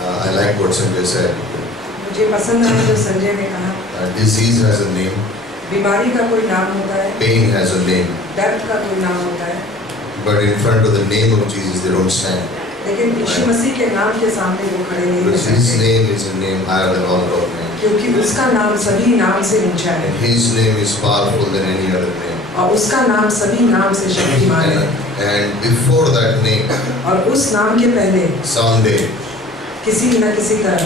I like what Sanjay said. मुझे पसंद आया जो संजय ने कहा, Disease has a name, बीमारी का कोई नाम होता है, pain has a name, दर्द का कोई नाम होता है, but in front of the name of Jesus they don't stand. लेकिन यीशु मसीह के नाम के सामने वो खड़े नहीं हो Because His सकते, name is a name higher than all other names. क्योंकि उसका नाम सभी नाम से ऊंचा है And His name is powerful than any other name. और उसका नाम सभी नाम से शक्तिमान है। And before that name, और उस नाम के पहले someday किसी न किसी तरह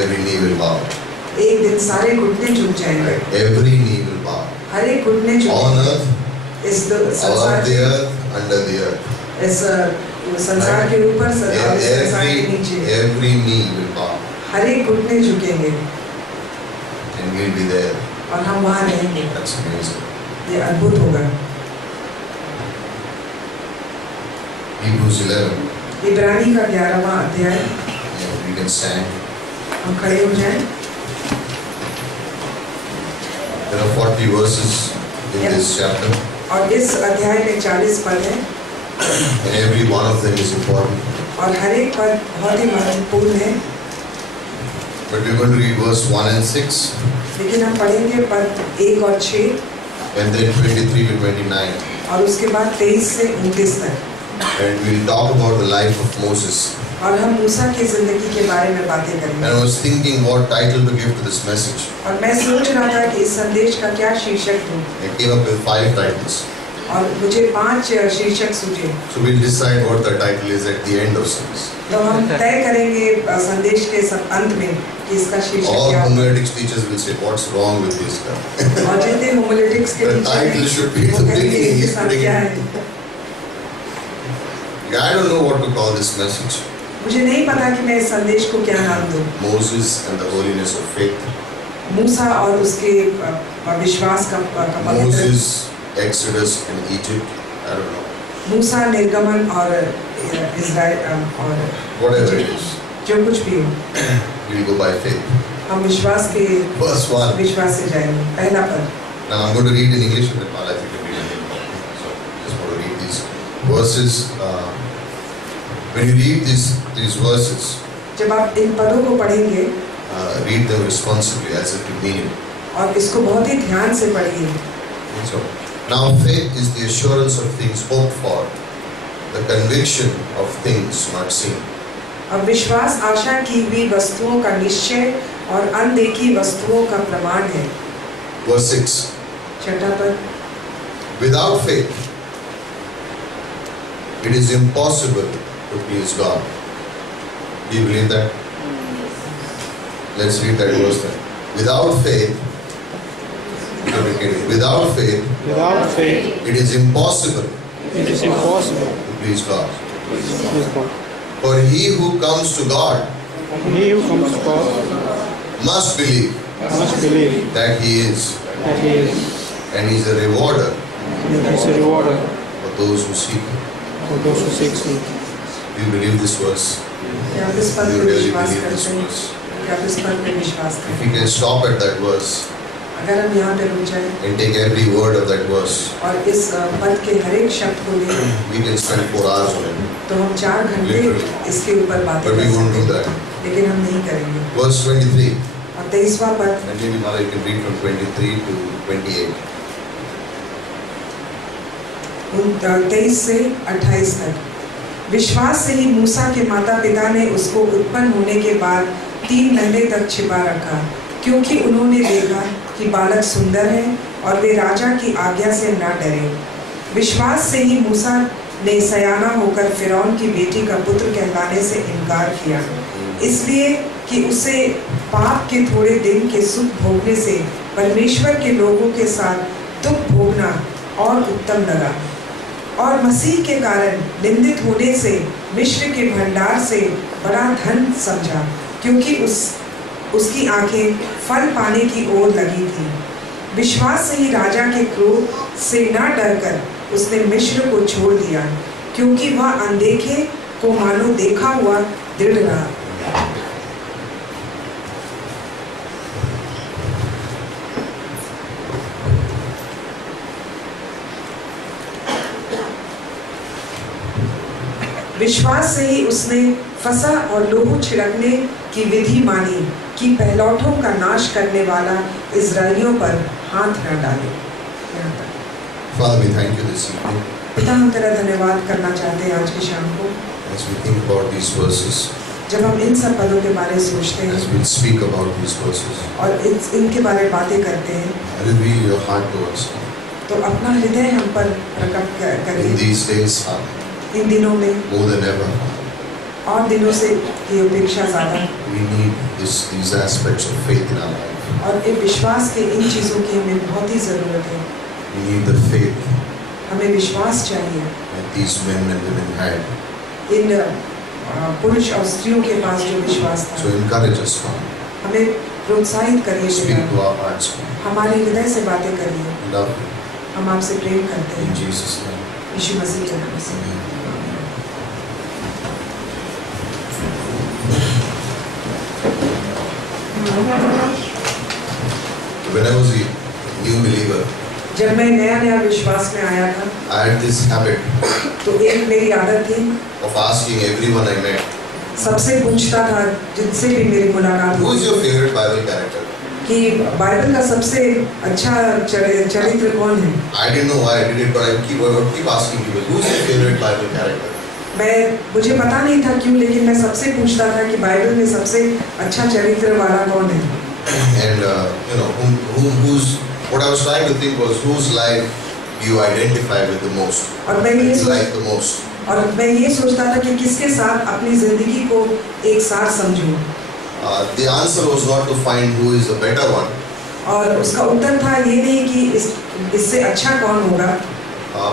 every knee will bow. एक दिन सारे घुटने झुक जाएंगे, Every knee will bow. हर एक घुटने On झुकेंगे earth, इस above the earth, under the earth. इस संसार के ऊपर और इस संसार के नीचे Every knee will bow. हर एक घुटने झुकेंगे And we'll be there. और हम वहाँ रहेंगे। That's amazing. ये अद्भुत होगा। Hebrews 11. इब्रानी का 11वां अध्याय, We can stand. हम खड़े हो जाएं। There are 40 verses in this chapter, और इस अध्याय में 40 पद हैं and every one of them is important. और हर एक पद बहुत ही महत्वपूर्ण है। But we're going to read verse 1 and 6, लेकिन हम पढ़ेंगे पद 1 और 6 and then 23 to 29. और उसके बाद 23 से 29 तक, And we'll talk about the life of Moses. और हम मूसा की जिंदगी के बारे में बातें And करेंगे। I was thinking what title to give to this message. और मैं सोच रहा था कि इस संदेश का क्या शीर्षक दूं, I came up with 5 titles. और मुझे 5 शीर्षक सूझे। So we'll decide what the title is at the end of service. तो हम तय करेंगे संदेश के अंत में कि इसका शीर्षक All क्या होगा। homiletics teachers will say, what's wrong with this guy? और जितने होमिलेटिक्स के The टीचर हैं, title should be वो the कहेंगे beginning. इसके He's साथ putting क्या it. है। I don't know what to call this message. मुझे नहीं पता कि मैं इस संदेश को क्या नाम दूं। Moses and the holiness of faith. मूसा और उसके विश्वास का पवित्र, Moses, Exodus and Egypt. I don't know. मूसा निर्गमन और इज़राइल और Whatever it is. जो कुछ भी हो, We'll go by faith. हम विश्वास के Verse 1. विश्वास से जाएंगे। पहला पद, Now I'm going to read in English, but Mala, if you can read in Hindi. So just want to read these verses. When you read these verses, जब आप इन पदों को पढ़ेंगे read them responsibly as if you mean it. और इसको बहुत ही ध्यान से पढ़िए। So, now faith is the assurance of things hoped for, the conviction of things not seen. अब विश्वास आशा की हुई वस्तुओं का निश्चय और अनदेखी वस्तुओं का प्रमाण है। Verse 6. छठा पद, Without faith, it is impossible to please God. Do you believe that? Let's read that verse then. Without faith, Without faith, it is impossible it is impossible to please God. to please God. For he who comes to God He who comes to God must believe must believe that He is, that He is, and He is a rewarder and He is a rewarder for those who seek Him. for those who seek Him. Do you believe this verse? क्या आप इस Do पद you पे really विश्वास believe this करते हैं? verse? क्या आप इस पद पे विश्वास If करते we can stop at that verse हैं? अगर हम यहाँ पे रुक जाएं and take every word of that verse, और इस पद के हर एक शब्द को लें, we can spend 4 hours on it. तो हम 4 घंटे इसके ऊपर बातें But we कर won't सकते do हैं, that. लेकिन हम नहीं करेंगे। Verse 23. और 23वां पद, And maybe Mala, you can read from 23 to 28. 23 से 28 तक। विश्वास से ही मूसा के माता पिता ने उसको उत्पन्न होने के बाद 3 महीने तक छिपा रखा, क्योंकि उन्होंने देखा कि बालक सुंदर है और वे राजा की आज्ञा से न डरे। विश्वास से ही मूसा ने सयाना होकर फिरौन की बेटी का पुत्र कहलाने से इनकार किया, इसलिए कि उसे पाप के थोड़े दिन के सुख भोगने से परमेश्वर के लोगों के साथ दुख भोगना और उत्तम लगा, और मसीह के कारण निंदित होने से मिस्र के भंडार से बड़ा धन समझा, क्योंकि उसकी आंखें फल पाने की ओर लगी थी। विश्वास से ही राजा के क्रोध से न डरकर उसने मिस्र को छोड़ दिया, क्योंकि वह अनदेखे को मानो देखा हुआ दृढ़ रहा। विश्वास से ही उसने फंसा और लोहू छिड़कने की विधि मानी कि पहलौठों का नाश करने वाला इजराइलियों पर हाथ न डाले। यहाँ तक। Father, we thank you this evening पिता, हम तेरा धन्यवाद करना चाहते हैं आज की शाम को, as we think about these verses, जब हम इन सब पदों के बारे में सोचते as हैं we speak about these verses. और इनके बारे में बातें करते हैं, Reveal your heart to us. तो अपना हृदय हम पर प्रकट In करें these days, Father, इन दिनों में more than ever, और दिनों से की अपेक्षा ज़्यादा, we need these aspects of faith in our life. और ये विश्वास के इन चीज़ों की हमें बहुत ही ज़रूरत है। We need the faith हमें विश्वास चाहिए that these men and women had. इन पुरुष और स्त्रियों के पास जो विश्वास So था। encourage us, Father. हमें प्रोत्साहित करिए Speak पिता, to our hearts, Father. हमारे हृदय से बातें करिए। Love you. हम आपसे प्रेम करते In हैं Jesus' name. यीशु मसीह के नाम से। Amen. When I was a new believer, जब मैं नया विश्वास में आया था, I had this habit तो एक मेरी आदत थी, of asking everyone I met, सबसे पूछता था जिनसे भी मेरी मुलाकात who हुई is your favorite Bible character? कि बाइबल का सबसे अच्छा चरित्र कौन है। I didn't know why I did it, but I would keep asking people, who is your favorite Bible character? मुझे पता नहीं था क्यों, लेकिन मैं सबसे पूछता था कि बाइबल में सबसे अच्छा चरित्र वाला कौन है। And what I was trying to think was, whose life do you identify with the most? और मैं ये Like the most. और मैं ये सोचता था कि किसके साथ अपनी जिंदगी को एक साथ समझूं। The answer was not to find who is the better one, और उसका उत्तर था ये नहीं कि इससे अच्छा कौन होगा,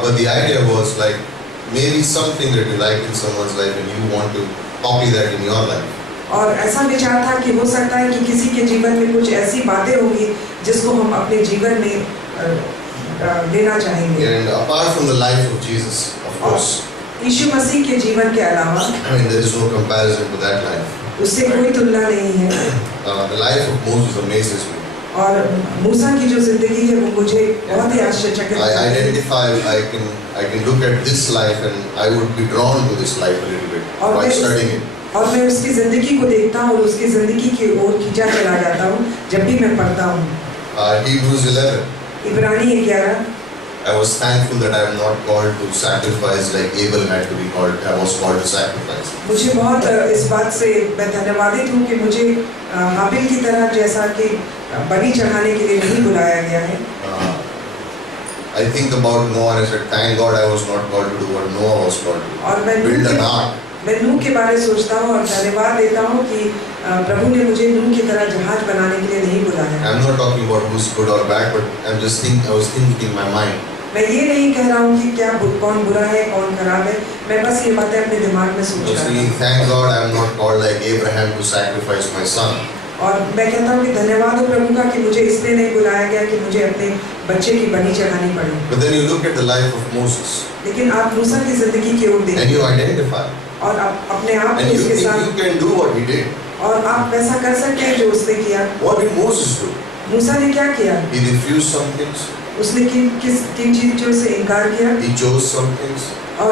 but the idea was like maybe something that you like in someone's life and you want to copy that in your life. और ऐसा विचार था कि हो सकता है कि किसी के जीवन में कुछ ऐसी बातें होंगी जिसको हम अपने जीवन में लेना चाहेंगे। And apart from the life of Jesus, of course, यीशु मसीह के जीवन के अलावा I mean there is no comparison to that life. उससे कोई तुलना नहीं है। The life of Moses amazes me. और मूसा की जो जिंदगी है वो मुझे बहुत ही आश्चर्यचकित I करती है। identify, I can look at this life and I would be drawn to this life a little bit और while मैं studying it. और मैं उसकी जिंदगी को देखता हूँ और उसकी जिंदगी की ओर खींचा चला जाता हूँ जब भी मैं पढ़ता हूँ। Hebrews 11. इब्रानी 11। I was thankful that I am not called to sacrifice like Abel had to be called. I was called to sacrifice. मुझे बहुत इस बात से मैं धन्यवादित हूँ कि मुझे हाबिल की तरह जैसा कि बलि चढ़ाने के लिए नहीं बुलाया गया है। I think about Noah and I said, thank God I was not called to do what Noah was called to. और Build an ark. मैं नूह के बारे में सोचता हूँ और धन्यवाद देता हूँ कि प्रभु ने मुझे नूह की तरह जहाज बनाने के लिए नहीं बुलाया। I'm not talking about who's good or bad, but I was thinking in my mind. मैं ये नहीं कह रहा हूँ कि क्या कौन बुरा है कौन खराब है, मैं बस ये बातें अपने दिमाग में I सोच was रहा thinking, था। thank God I am not called like Abraham to sacrifice my son. और मैं कहता हूँ कि धन्यवाद हो प्रभु का कि मुझे इसलिए नहीं बुलाया गया कि मुझे अपने बच्चे की बलि चढ़ानी पड़े। But then you look at the life of Moses लेकिन आप मूसा की जिंदगी की ओर and देखिए you identify. और आप अपने आप And को you उसके think साथ you can do what he did. और आप वैसा कर सकते हैं जो उसने किया। What did Moses do? मूसा ने क्या किया? He refused some things. उसने किन चीजों से इनकार किया He chose some things. और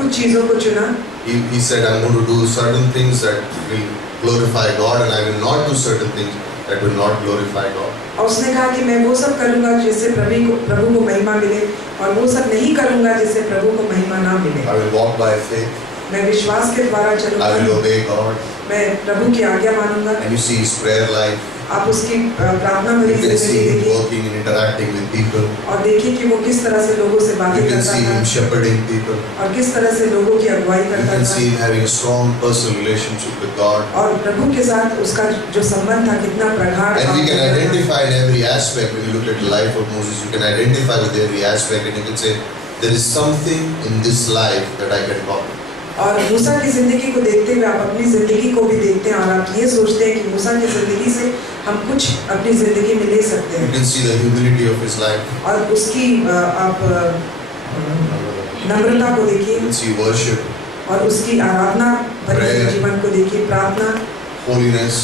कुछ चीजों को चुना। He said, I'm going to do certain things that will glorify God and I will not do certain things that will not glorify God. और उसने कहा कि मैं वो सब करूंगा जिससे प्रभु को महिमा मिले और वो सब नहीं करूंगा जिससे प्रभु को महिमा ना मिले। I will walk by faith. मैं विश्वास के द्वारा I will चलूंगा, obey God. मैं प्रभु की आज्ञा मानूंगा। And you see his prayer life. आप उसकी प्रार्थना भरी You can जिंदगी see him देखिए working and interacting with people. और देखिए कि वो किस तरह से लोगों से बातें You can करता see him था shepherding people. और किस तरह से लोगों की अगुवाई You करता can था see him having a strong personal relationship with God. और प्रभु के साथ उसका जो संबंध था कितना प्रगाढ़ And we और can गहरा था। identify in every aspect. When you look at the life of Moses, you can identify with every aspect and you can say, there is something in this life that I can copy. और मूसा की जिंदगी को देखते हुए आप अपनी जिंदगी को भी देखते हैं और आप ये सोचते हैं कि मूसा की जिंदगी से हम कुछ अपनी जिंदगी में ले सकते You हैं can see the humility of his life. और उसकी आप नम्रता को देखिए You can see worship, और उसकी आराधना भरे Prayer. जीवन को देखिए, प्रार्थना, holiness,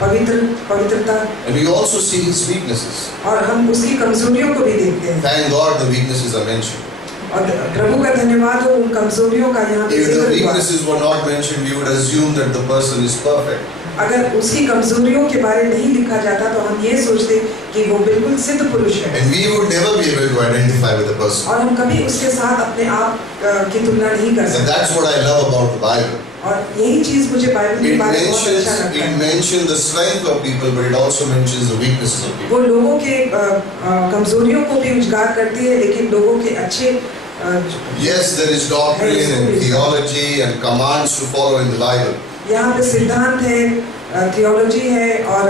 पवित्रता and we also see his weaknesses. और हम उसकी कमजोरियों को भी देखते हैं। Thank God the weaknesses are mentioned. और प्रभु का धन्यवाद हो उन कमजोरियों का यहाँ पे If the जिक्र हुआ। weaknesses were not mentioned, we would assume that the person is perfect. अगर उसकी कमजोरियों के बारे नहीं लिखा जाता तो हम ये सोचते कि वो बिल्कुल सिद्ध पुरुष है And we would never be able to identify with the person. और हम कभी उसके साथ अपने आप की तुलना नहीं कर And सकते। that's what I love about the Bible. और यही चीज मुझे बाइबल के It बारे में बहुत अच्छा लगता it है। mentions the strength of people, but it also mentions the weaknesses of people. वो लोगों के कमजोरियों को भी उजागर करती है, लेकिन लोगों के अच्छे Yes, there is doctrine and theology and commands to follow in the Bible. यहाँ पे सिद्धांत है, थियोलॉजी है और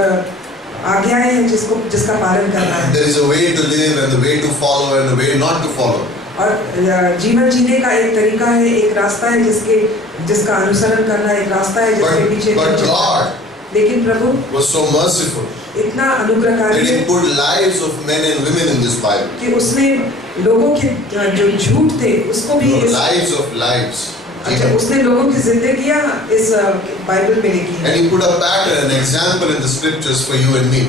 आज्ञाएं हैं जिसका पालन करना है। There is a way to live and the way to follow and the way not to follow. और जीवन जीने का एक तरीका है, एक रास्ता है जिसका अनुसरण करना, एक रास्ता है जिसके पीछे But नहीं चलना। God लेकिन प्रभु was so merciful इतना that अनुग्रहकारी He है put lives of men and women in this Bible. कि उसने लोगों के जो झूठ थे उसको भी Lives of lives. अच्छा उसने लोगों की जिंदगियां इस बाइबल में लिखी है And He put a pattern, an example in the scriptures for you and me.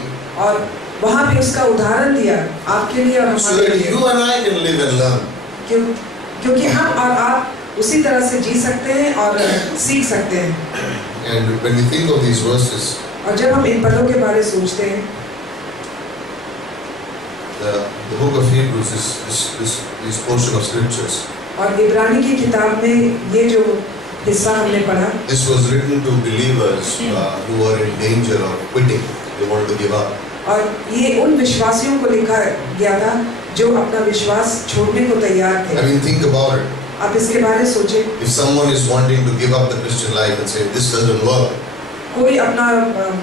और वहाँ पे उसका उदाहरण दिया आपके लिए और So हमारे that लिए, you and I can live and learn. क्योंकि हम और आप उसी तरह से जी सकते हैं और सीख सकते हैं। And when we think of these verses, और जब हम इन पदों के बारे में सोचते हैं, the book of Hebrews is this portion of scriptures. और इब्रानी की किताब में ये जो हिस्सा हमने पढ़ा, This was written to believers who were in danger of quitting. They wanted to give up. और ये उन विश्वासियों को लिखा गया था जो अपना विश्वास छोड़ने को तैयार थे। I mean, think about it. आप इसके बारे में सोचें, If someone is wanting to give up the Christian life and say, this doesn't work, कोई अपना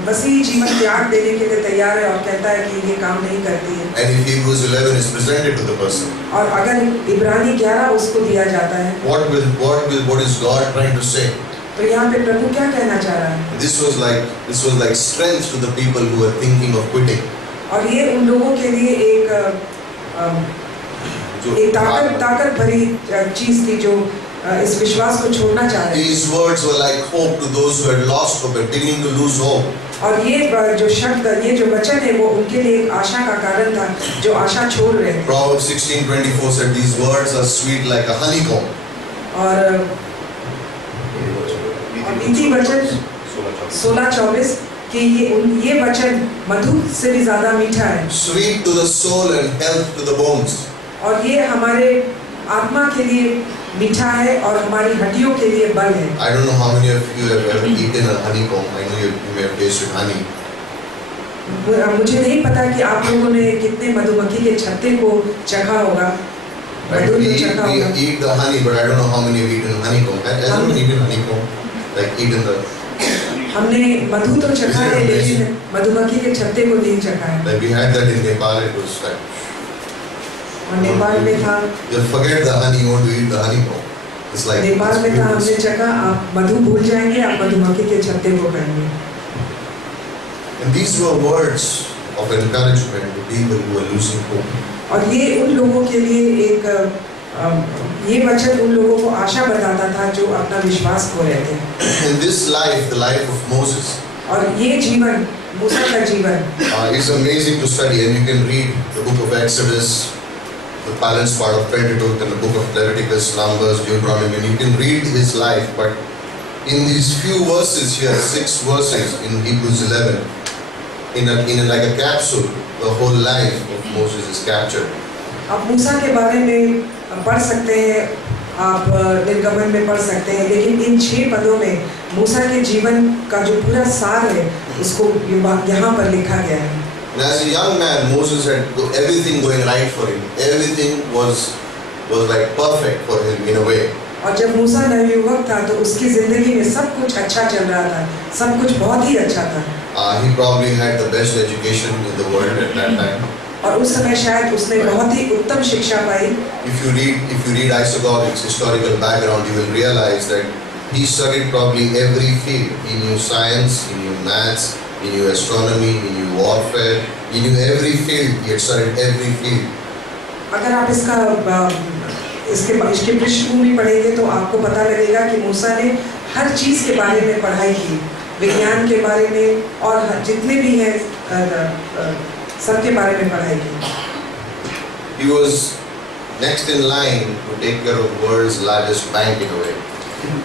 मसीही जीवन त्याग देने के लिए तैयार है और कहता है कि ये काम नहीं करती है, and if Hebrews 11 is presented to the person, और अगर इब्रानी 11 उसको दिया जाता है, what is God trying to say? तो यहाँ पे प्रभु क्या कहना चाह रहा है? This was like strength to the people who were thinking of quitting. और ये उन लोगों के लिए एक ताकत भरी चीज थी जो इस विश्वास को छोड़ना चाह रहे थे। These words were like hope to those who had lost hope and beginning to lose hope. और ये जो शब्द, ये जो वचन है वो उनके लिए एक आशा का कारण था, जो आशा छोड़ रहे थे। Proverbs 16:24 said, these words are sweet like a honeycomb. और नीति वचन 16:24 कि ये वचन मधु से भी ज्यादा मीठा है। Sweet to the soul and health to the bones. और ये हमारे आत्मा के लिए मीठा है और हमारी हड्डियों के लिए बल है। I don't know how many of you have ever eaten a honeycomb. I know you may have tasted honey. मुझे नहीं पता कि आप लोगों ने कितने मधुमक्खी के छत्ते को चखा होगा। Right? We eat the honey, but I don't know how many have eaten honeycomb. Has anyone eaten honeycomb? Like eaten the... हमने मधु तो चखा है लेकिन मधुमक्खी के छत्ते को नहीं चखा है। Like we had that in Nepal. It was like... और नेपाल में था। You forget the honey, you want to eat the honeycomb. It's like... Nepal में था, हमने चखा, आप मधु भूल जाएंगे, आप मधुमक्खी के छत्ते को खाएंगे। And these were words of encouragement to people who were losing hope. और ये उन लोगों के लिए ये वचन उन लोगों को आशा बताता था जो अपना विश्वास खो रहे थे। In this life, the life of Moses, और ये जीवन, मूसा का जीवन, is amazing to study, and you can read the book of Exodus, the balanced part of Pentateuch, and the book of Leviticus, Numbers, Deuteronomy, and you can read his life. But in these few verses here, 6 verses in Hebrews 11, in like a capsule, the whole life of Moses is captured. आप मूसा के बारे में पढ़ सकते हैं, आप निर्गमन में पढ़ सकते हैं, लेकिन इन 6 पदों में मूसा के जीवन का जो पूरा सार है उसको यहाँ पर लिखा गया है। And as a young man, Moses had everything going right for him. Everything was like perfect for him in a way. और जब मूसा नवयुवक था तो उसकी जिंदगी में सब कुछ अच्छा चल रहा था, सब कुछ बहुत ही अच्छा था। He probably had the best education in the world at that time. और उस समय शायद उसने बहुत ही उत्तम शिक्षा पाई। If you read Isagovic's historical background, you will realize that he studied probably every field. He knew science, he knew maths, he knew astronomy, he knew warfare, he knew every field. He had studied every field. अगर आप इसके पृष्ठभूमि पढ़ेंगे तो आपको पता लगेगा कि मूसा ने हर चीज के बारे में पढ़ाई की, विज्ञान के बारे में और जितने भी हैं सबके बारे में पढ़ाई की। next in line to take care of world's largest bank in a way.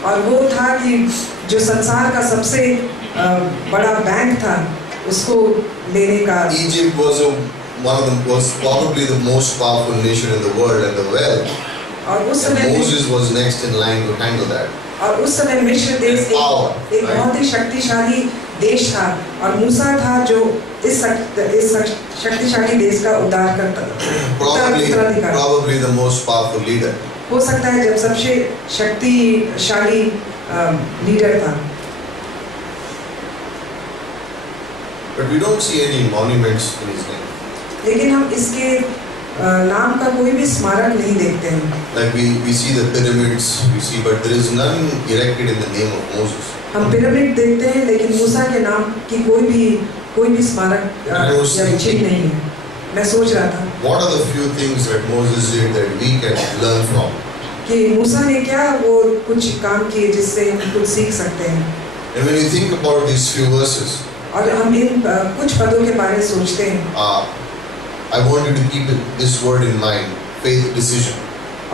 और वो था कि जो संसार का सबसे बड़ा बैंक था उसको लेने का। Egypt was probably the most powerful nation in the world and the wealth. और उस And समय Moses was next in line to handle that. और उस समय मिस्र देश एक बहुत ही शक्तिशाली देश था और मूसा था जो इस शक्तिशाली देश का उद्धार करता उत्तराधिकारी। Probably the most powerful leader. हो सकता है जब सबसे शक्तिशाली लीडर था। But we don't see any monuments in his name. लेकिन हम इसके नाम का कोई भी स्मारक नहीं देखते हैं। Like we see the pyramids, we see, but there is none erected in the name of Moses. हम पिरामिड देखते हैं लेकिन मूसा के नाम की कोई भी स्मारक या चिन्ह नहीं है। मैं सोच रहा था What are the few things that Moses did that we can learn from? कि मूसा ने क्या वो कुछ काम किए जिससे हम कुछ सीख सकते हैं। And when you think about these few verses, और हम इन कुछ पदों के बारे में सोचते हैं। I want you to keep this word in mind, faith decision.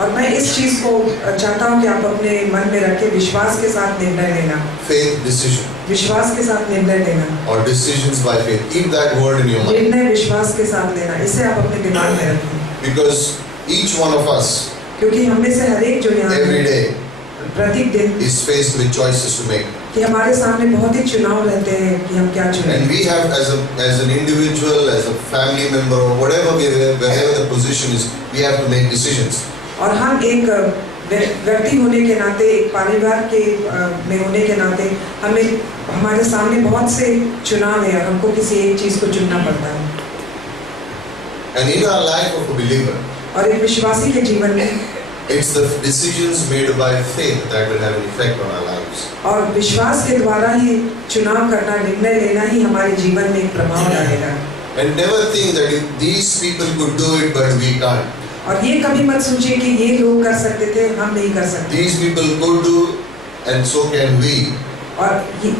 और मैं इस चीज को चाहता हूँ कि आप अपने मन में रखें, विश्वास के साथ निर्णय लेना। Faith decision. विश्वास के साथ निर्णय लेना। Or decisions by faith. Keep that word in your mind. निर्णय विश्वास के साथ लेना, इसे आप अपने दिमाग में रखें। Because each one of us, क्योंकि हम में से हर एक जो यहाँ every day, प्रतिदिन is faced with choices to make. कि हमारे सामने बहुत ही चुनाव रहते हैं कि हम क्या चुनें। And we have, as an individual, as a family member, or whatever the position is, we have to make decisions. और हम एक व्यक्ति होने के नाते, एक परिवार के में होने के नाते हमें हमारे सामने बहुत से चुनाव है और हमको किसी एक चीज को चुनना पड़ता है। And in our life of a believer, और एक विश्वासी के जीवन में it's the decisions made by faith that will have an effect on our lives. और विश्वास के द्वारा ही चुनाव करना, निर्णय लेना ही हमारे जीवन में एक प्रभाव डालेगा। And never think that if these people could do it but we can't. और ये कभी मत सोचिए कि ये लोग कर सकते थे, हम नहीं कर सकते। These people could do, and so can we. और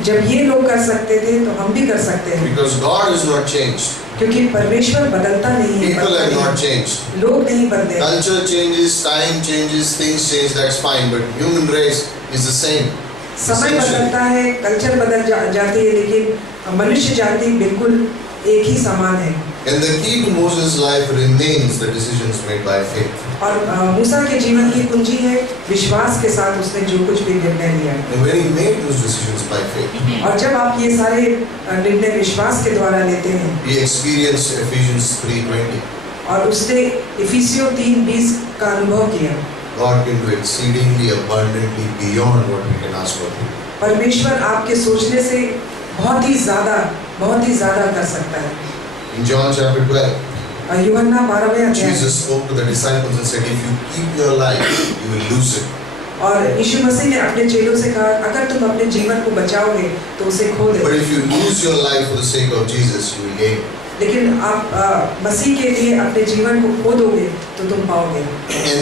जब ये लोग कर सकते थे तो हम भी कर सकते हैं। Because God is not changed. क्योंकि परमेश्वर बदलता नहीं है। People have not changed. लोग नहीं बदले। Culture changes, time changes, things change. That's fine, but human race is the same. समय बदलता है, कल्चर बदल जाती है, लेकिन मनुष्य जाति बिल्कुल एक ही समान है। And the key to Moses' life remains the decisions made by faith. और मूसा के जीवन की कुंजी है विश्वास के साथ उसने जो कुछ भी निर्णय लिया। And when he made those decisions by faith, और जब आप ये सारे निर्णय विश्वास के द्वारा लेते हैं, he experienced Ephesians 3:20. और उसने इफिसियों 3:20 का अनुभव किया। God can do exceedingly abundantly beyond what we can ask or think. परमेश्वर आपके सोचने से बहुत ही ज्यादा कर सकता है। In John chapter 12, यूहन्ना 12वें अध्याय Jesus spoke to the disciples and said, "If you keep your life, you will lose it. और यीशु मसीह ने अपने चेलों से कहा, अगर तुम अपने जीवन को बचाओगे तो उसे खो But देना, if you lose your life for the sake of Jesus, you will gain it." लेकिन आप मसीह के लिए अपने जीवन को खो दोगे तो तुम पाओगे। And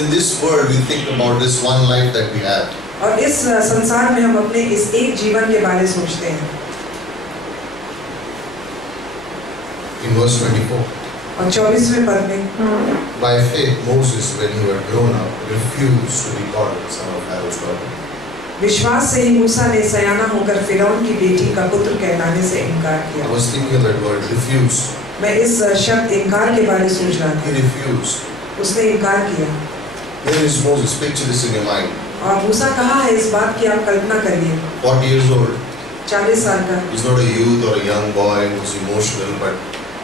in this world, we think about this one life that we have. और इस संसार में हम अपने इस एक जीवन के बारे में सोचते हैं। In verse 24, और 24वें पद में, by faith Moses, when he had grown up, refused to be called the son of Pharaoh's daughter. विश्वास से ही मूसा ने सयाना होकर फिरौन की बेटी का पुत्र कहलाने से इनकार I किया। was thinking of that word, refused. मैं इस शब्द इनकार के बारे में सोच रहा He था। refused. उसने इनकार किया। Here is Moses. Picture this in your mind. और मूसा कहाँ है, इस बात की आप कल्पना करिए। 40 years old. 40 साल का। He's not a youth or a young boy who's emotional, but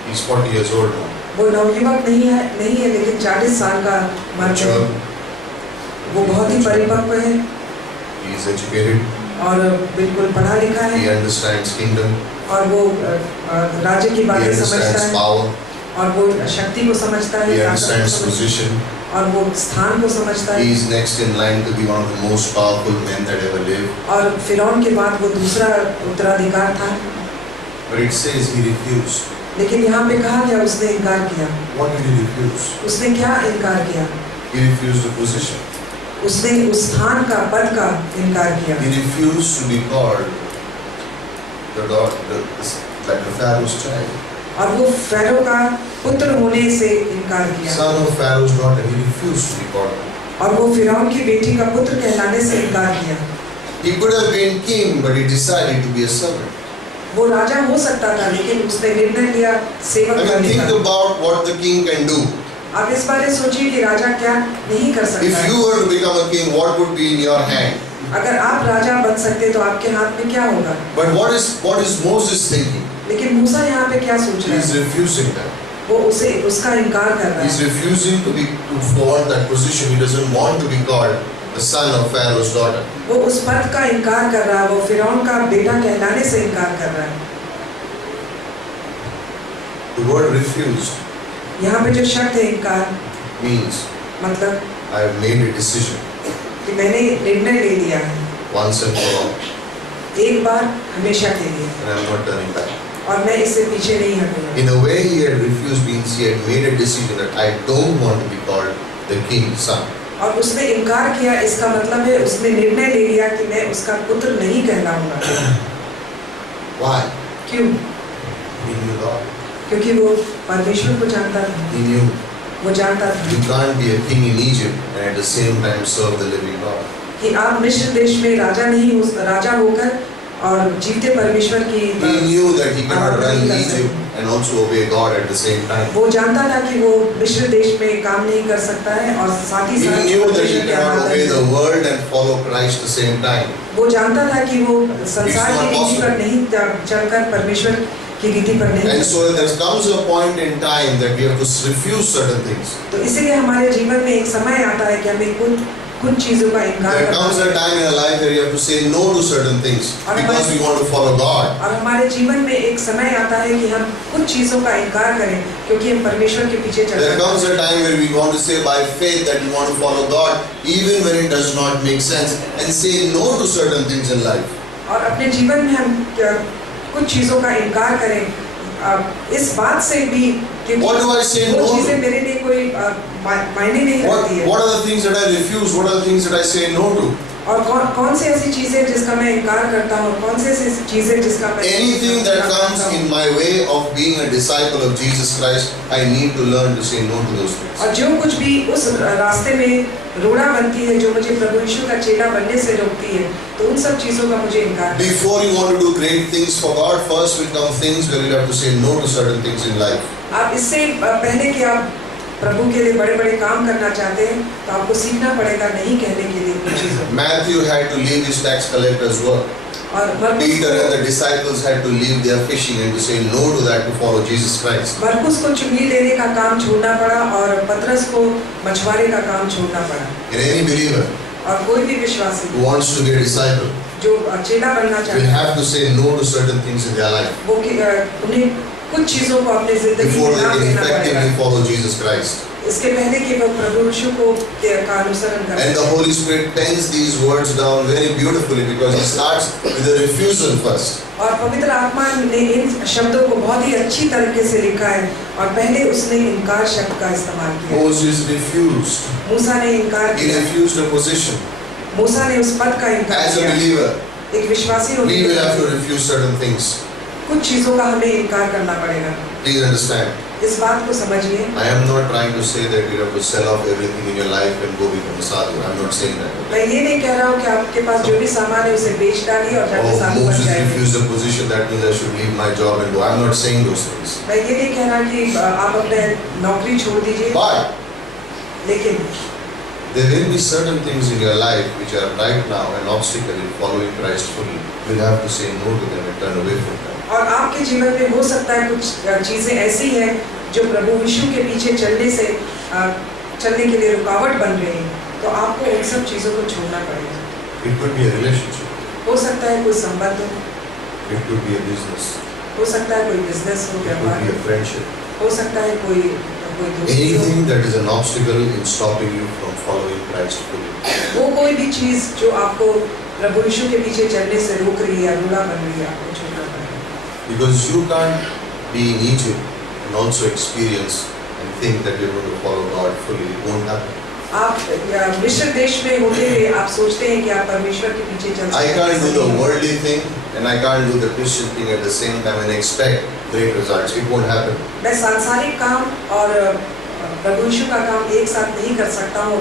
he's 40 years old now. वो नवयुवक नहीं है लेकिन 40 साल का मर्द है। Mature. वो बहुत ही परिपक्व है He is educated. और बिल्कुल पढ़ा लिखा He है understands kingdom. और वो राज्य की He बातें समझता understands है power. और वो शक्ति को समझता है, He ताकत को understands समझता position. है और वो स्थान को समझता He है। is next in line to be one of the most powerful men that ever lived. और फिरौन के बाद वो दूसरा उत्तराधिकार था, But it says he refused. लेकिन यहाँ पे कहा गया उसने इनकार किया। What did he refuse? उसने क्या इनकार किया? He refused the position. उसने उस स्थान का, पद का इनकार किया। He refused to be called the Pharaoh's child. और वो फैरो का पुत्र होने से इनकार किया Son of Pharaoh's daughter, he refused to be called. और वो फिरौन की बेटी का पुत्र कहलाने से इनकार किया। He could have been king, but he decided to be a servant. वो राजा हो सकता था लेकिन उसने निर्णय लिया सेवक I mean, बनने think का। about what the king can do. आप इस बारे सोचिए कि राजा क्या नहीं कर सकता If है। you were to become a king, what would be in your hand? अगर आप राजा बन सकते तो आपके हाथ में क्या होगा? But what is Moses thinking? लेकिन मूसा यहाँ पे क्या सोच He रहा is है? refusing that. वो उसका इनकार कर रहा He is है। refusing to want that position. He doesn't want to be called the son of Pharaoh's daughter. वो उस पद का इनकार कर रहा है। वो फिरौन का बेटा कहलाने से इनकार कर रहा है। The word refused यहाँ पे जो शब्द है इनकार means मतलब I have made a decision कि मैंने निर्णय ले लिया है once and for all, एक बार हमेशा के लिए and I am not turning back. और मैं इससे पीछे नहीं हटूंगा। In a way, he had refused means he had made a decision that I don't want to be called the king's son. और उसने इनकार किया इसका मतलब है उसने निर्णय ले लिया कि मैं उसका पुत्र नहीं कहलाऊंगा। Why? क्यों? He knew God. क्योंकि वो परमेश्वर को जानता था। He knew वो जानता था you can't be a king in Egypt and at the same time serve the living God. कि आप मिस्र देश में राजा होकर और जीवते परमेश्वर की He knew that he cannot run Egypt and also obey God at the same time. वो जानता था कि वो मिस्र देश में काम नहीं कर सकता है और साथ ही He साथ knew that he परमेश्वर की cannot आराधना obey the नहीं। world and follow Christ at the same time. वो जानता था कि वो संसार It's not की रीति पर नहीं चलकर परमेश्वर की रीति पर नहीं। And so there comes a point in time that we have to refuse certain things. तो इसीलिए हमारे जीवन में एक समय आता है कि हमें कुछ चीजों का इनकार There करना comes a time in our life where you have to say no to certain things because we want to follow God. और हमारे जीवन में एक समय आता है कि हम कुछ चीजों का इनकार करें क्योंकि हम परमेश्वर के पीछे चलते There हैं। comes a time where we want to say by faith that we want to follow God even when it does not make sense and say no to certain things in life. और अपने जीवन में हम कुछ चीजों का इनकार करें इस बात से भी कि What do I say वो no to? चीजें मेरे लिए कोई मायने नहीं रखती है। What are the things that I refuse? What are the things that I say no to? और कौन सी ऐसी चीजें जिसका मैं इनकार करता हूँ, कौन सी ऐसी चीजें जिसका मैं Anything that comes in my way of being a disciple of Jesus Christ, I need to learn to say no to those things. और जो कुछ भी उस रास्ते में रोड़ा बनती है जो मुझे प्रभु यीशु का चेला बनने से रोकती है तो उन सब चीजों का मुझे इनकार है। Before you want to do great things for God, first will come things where you have to say no to certain things in life. आप इससे पहले कि आप प्रभु के लिए बड़े बड़े काम करना चाहते हैं तो आपको सीखना पड़ेगा नहीं कहने के लिए कुछ चीजों। Matthew had to leave his tax collector's work. और Peter and the disciples had to leave their fishing and to say no to that to follow Jesus Christ. मरकुस को चुंगी लेने का काम छोड़ना पड़ा और पतरस को मछुआरे का काम छोड़ना पड़ा। And any believer और कोई भी विश्वासी who wants to be a disciple जो चेला बनना will चाहता है have to say no to certain things in their life वो उन्हें कुछ चीजों को अपनी जिंदगी before में they नाम can देना effectively पड़ेगा follow Jesus Christ. इसके पहले कि वो प्रभु यीशु का अनुसरण करें। And the Holy Spirit pens these words down very beautifully because he starts with a refusal first. और पवित्र आत्मा ने इन शब्दों को बहुत ही अच्छी तरीके से लिखा है और पहले उसने इनकार शब्द का इस्तेमाल किया। Moses refused. मूसा ने इनकार He किया। refused a position. मूसा ने उस पद का इनकार As a किया। believer, एक विश्वासी होने we के will have to नाते refuse certain things. कुछ चीजों का हमें इनकार करना पड़ेगा। Please understand. इस बात को समझिए। I am not trying to say that you have to sell off everything in your life and go become a sadhu. I am not saying that. मैं ये नहीं कह रहा हूँ कि आपके पास जो भी सामान है उसे बेच डालिए और जाके Oh, साधु बन Moses जाइए। refused a position, that means I should leave my job and go. I am not saying those things. मैं ये नहीं कह रहा कि आप अपने नौकरी छोड़ दीजिए, But लेकिन there will be certain things in your life which are right now an obstacle in following Christ fully. You will have to say no to them and turn away from them. और आपके जीवन में हो सकता है कुछ चीजें ऐसी हैं जो प्रभु यीशु के पीछे चलने के लिए रुकावट बन रही हैं, तो आपको उन सब चीजों को छोड़ना पड़ेगा। It could be a relationship. हो सकता है कोई संबंध हो, It could be a business. हो सकता है कोई बिजनेस हो, It व्यापार could be हो, a friendship. हो सकता है कोई दोस्ती हो। Anything that is an obstacle in stopping you from following Christ fully. वो कोई भी चीज जो आपको प्रभु यीशु के पीछे चलने से रोक रही है, रोड़ा बन रही है, आपको छोड़ना पड़ेगा। Because you can't be in Egypt and also experience and think that you're going to follow God fully. It won't happen. आप मिस्र देश में होते हुए आप सोचते हैं कि आप परमेश्वर के पीछे चल I सकते can't do the हैं। worldly thing and I can't do the Christian thing at the same time and expect great results. It won't happen. मैं सांसारिक काम और प्रभु यीशु का काम एक साथ नहीं कर सकता हूँ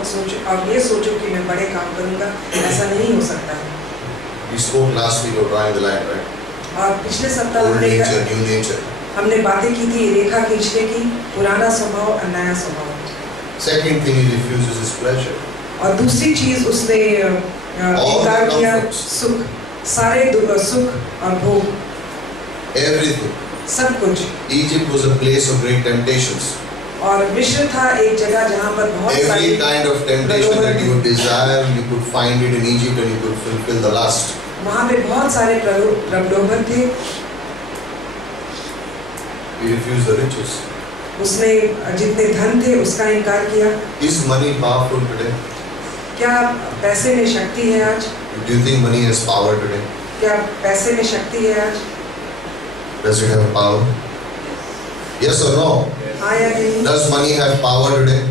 और ये सोचूं कि मैं बड़े काम करूँगा, ऐसा नहीं हो सकता है। We spoke last week of drawing the line, right? और पिछले सप्ताह Old nature, new nature. हमने बातें की थी रेखा खींचने की, पुराना स्वभाव और नया स्वभाव। Second thing, he refuses his pleasure. और दूसरी चीज उसने इनकार किया सुख, सारे सुख और भोग, Everything. सब कुछ। Egypt was a place of great temptations. और मिस्र था एक जगह जहाँ पर बहुत सारी Every kind of temptation that you would desire, you could find it in Egypt and you could fulfill the lust. वहाँ पे बहुत सारे प्रलोभन थे। He refused the riches. उसने जितने धन थे उसका इनकार किया। Is money powerful today? क्या पैसे में शक्ति है आज? Do you think money has power today? क्या पैसे में शक्ति है आज? Does it have power? Yes or no? हाँ या नहीं? Does money have power today?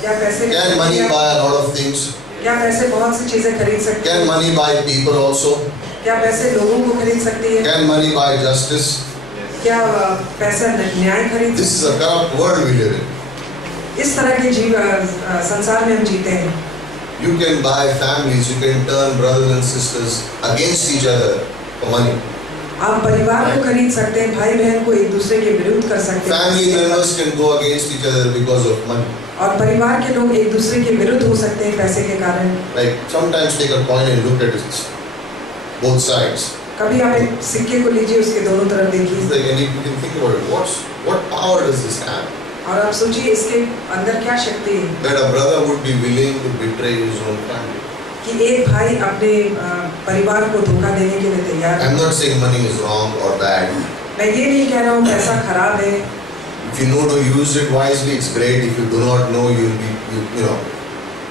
क्या पैसे में Can money buy a lot of things? क्या पैसे बहुत सी चीजें खरीद सकती Can है? money buy people also? क्या पैसे लोगों को खरीद सकती है? Can money buy justice? क्या पैसा न्याय खरीद? This is a corrupt world we live in. इस तरह के संसार में हम जीते हैं। You can buy families, you can turn brothers and sisters against each other for money. आप परिवार को खरीद सकते हैं, भाई बहन को एक दूसरे के विरुद्ध कर सकते हैं। Family members can go against each other because of money. और परिवार के लोग एक दूसरे के विरुद्ध हो सकते हैं पैसे के कारण। Like sometimes take a coin and look at it, both sides. कभी आप एक सिक्के को लीजिए, उसके दोनों तरफ देखिए। It's like, and you can think about it. What power does this have? और आप सोचिए इसके अंदर क्या शक्ति है That a brother would be willing to betray his own family. कि एक भाई अपने परिवार को धोखा देने के लिए तैयार है। I'm not saying money is wrong or bad. मैं ये नहीं कह रहा हूँ पैसा खराब है। If you know to use it wisely, it's great. If you do not know, you know,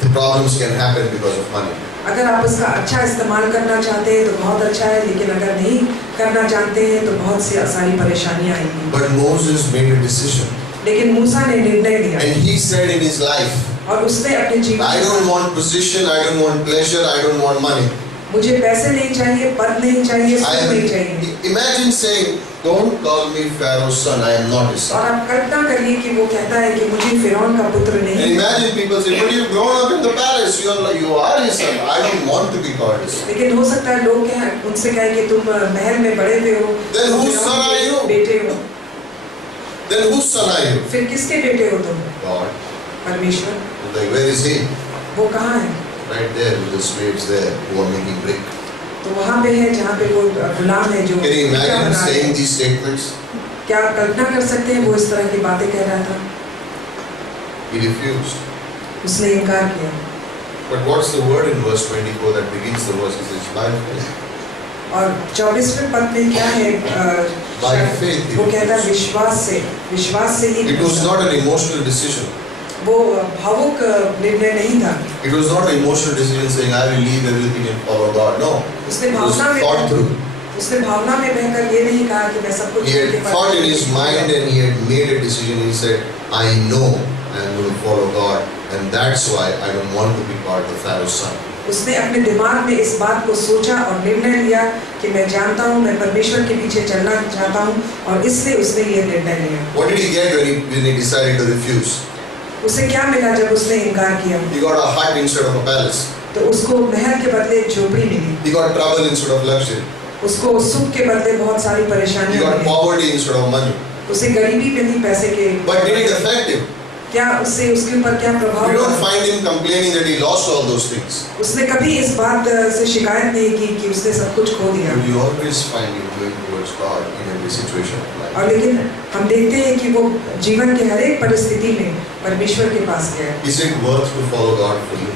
the problems can happen because of money. अगर आप उसका अच्छा इस्तेमाल करना चाहते हैं तो बहुत अच्छा है, लेकिन अगर नहीं करना जानते हैं तो बहुत सी सारी परेशानियां आएंगी। But Moses made a decision. लेकिन मूसा ने निर्णय लिया। And he said in his life, और उसने अपने जीवन I don't want position, I don't want pleasure, I don't want money. मुझे पैसे नहीं चाहिए, पद नहीं चाहिए, सुख नहीं चाहिए। Imagine saying, don't call me Pharaoh's son, I am not his और son. आप कल्पना करिए कि वो कहता है कि मुझे फिरौन का पुत्र And नहीं। imagine people say, but you've grown up in the palace, you are his son, I don't want to be called his son. लेकिन हो सकता है लोग कहें, उनसे कहें कि तुम महल में बड़े हुए हो, Then तुम whose son are you? बेटे हो। Then whose son are you? फिर किसके बेटे हो तुम? God. परमेश्वर। Like, where is he? वो कहाँ है? Right there with the slaves there who are making brick. तो वहाँ पे है जहाँ पे वो गुलाम है जो। Can you क्या imagine बना रहे saying हैं? these statements? क्या आप कल्पना कर सकते हैं वो इस तरह की बातें कह रहा था? He refused. उसने इनकार किया। But what's the word in verse 24 that begins the verse? It says, by faith. और 24वें पद में क्या है? By faith he वो कहता है refused. विश्वास से ही। It was not an emotional decision. वो भावुक निर्णय नहीं था। It was not an emotional decision saying, I will leave everything and follow God. No. उसने It was भावना thought में through. उसने भावना में बहकर ये नहीं कहा कि मैं सब कुछ He had thought in his mind and he had made a decision. He said, I know I am going to follow God, and that's why I don't want to be called the Pharaoh's son. उसने अपने दिमाग में इस बात को सोचा और निर्णय लिया कि मैं जानता हूँ मैं परमेश्वर के पीछे चलना चाहता हूँ, और इसलिए उसने ये निर्णय लिया। What did he get when he decided to refuse? उसे क्या मिला जब उसने इनकार किया? He got a hut instead of a palace. तो उसको महल के बदले एक झोपड़ी मिली। He got trouble instead of luxury. उसको सुख के बदले बहुत सारी He परेशानियां got milli. poverty instead of money. उसे गरीबी मिली पैसे के। But did it affect him? क्या उससे उसके ऊपर क्या प्रभाव You don't पड़ा? find him complaining that he lost all those things. उसने कभी इस बात से शिकायत नहीं की कि उसने सब कुछ खो दिया। But you always find him going towards God in every situation of life. और लेकिन हम देखते हैं कि वो जीवन के हर एक परिस्थिति में परमेश्वर के पास गया। Is it worth to follow God fully?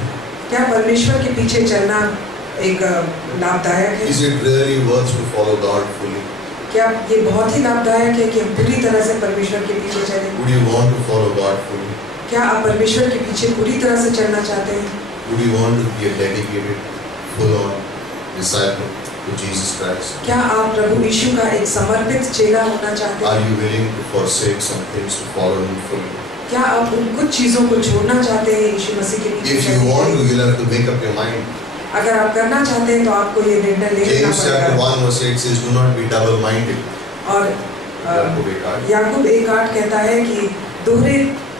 क्या परमेश्वर के पीछे चलना एक लाभदायक है? Is it really worth to follow God fully? क्या ये बहुत ही लाभदायक है कि हम पूरी तरह से परमेश्वर के पीछे चलें? Would you want to follow God fully? क्या आप परमेश्वर के पीछे पूरी तरह से चलना चाहते हैं? Would you want to be a dedicated, full-on disciple to Jesus Christ? क्या आप प्रभु यीशु का एक समर्पित चेला होना चाहते Are हैं? you willing to forsake some things to follow Him fully? क्या आप उन कुछ चीजों को छोड़ना चाहते हैं यीशु मसीह के पीछे If you चलने want के to, लिए? you'll have to make up your mind. अगर आप करना चाहते हैं तो आपको ये निर्णय लेना James chapter पड़ेगा। 1 verse 8 says, do not be double-minded. और याकूब 1:8 कहता है कि दोहरे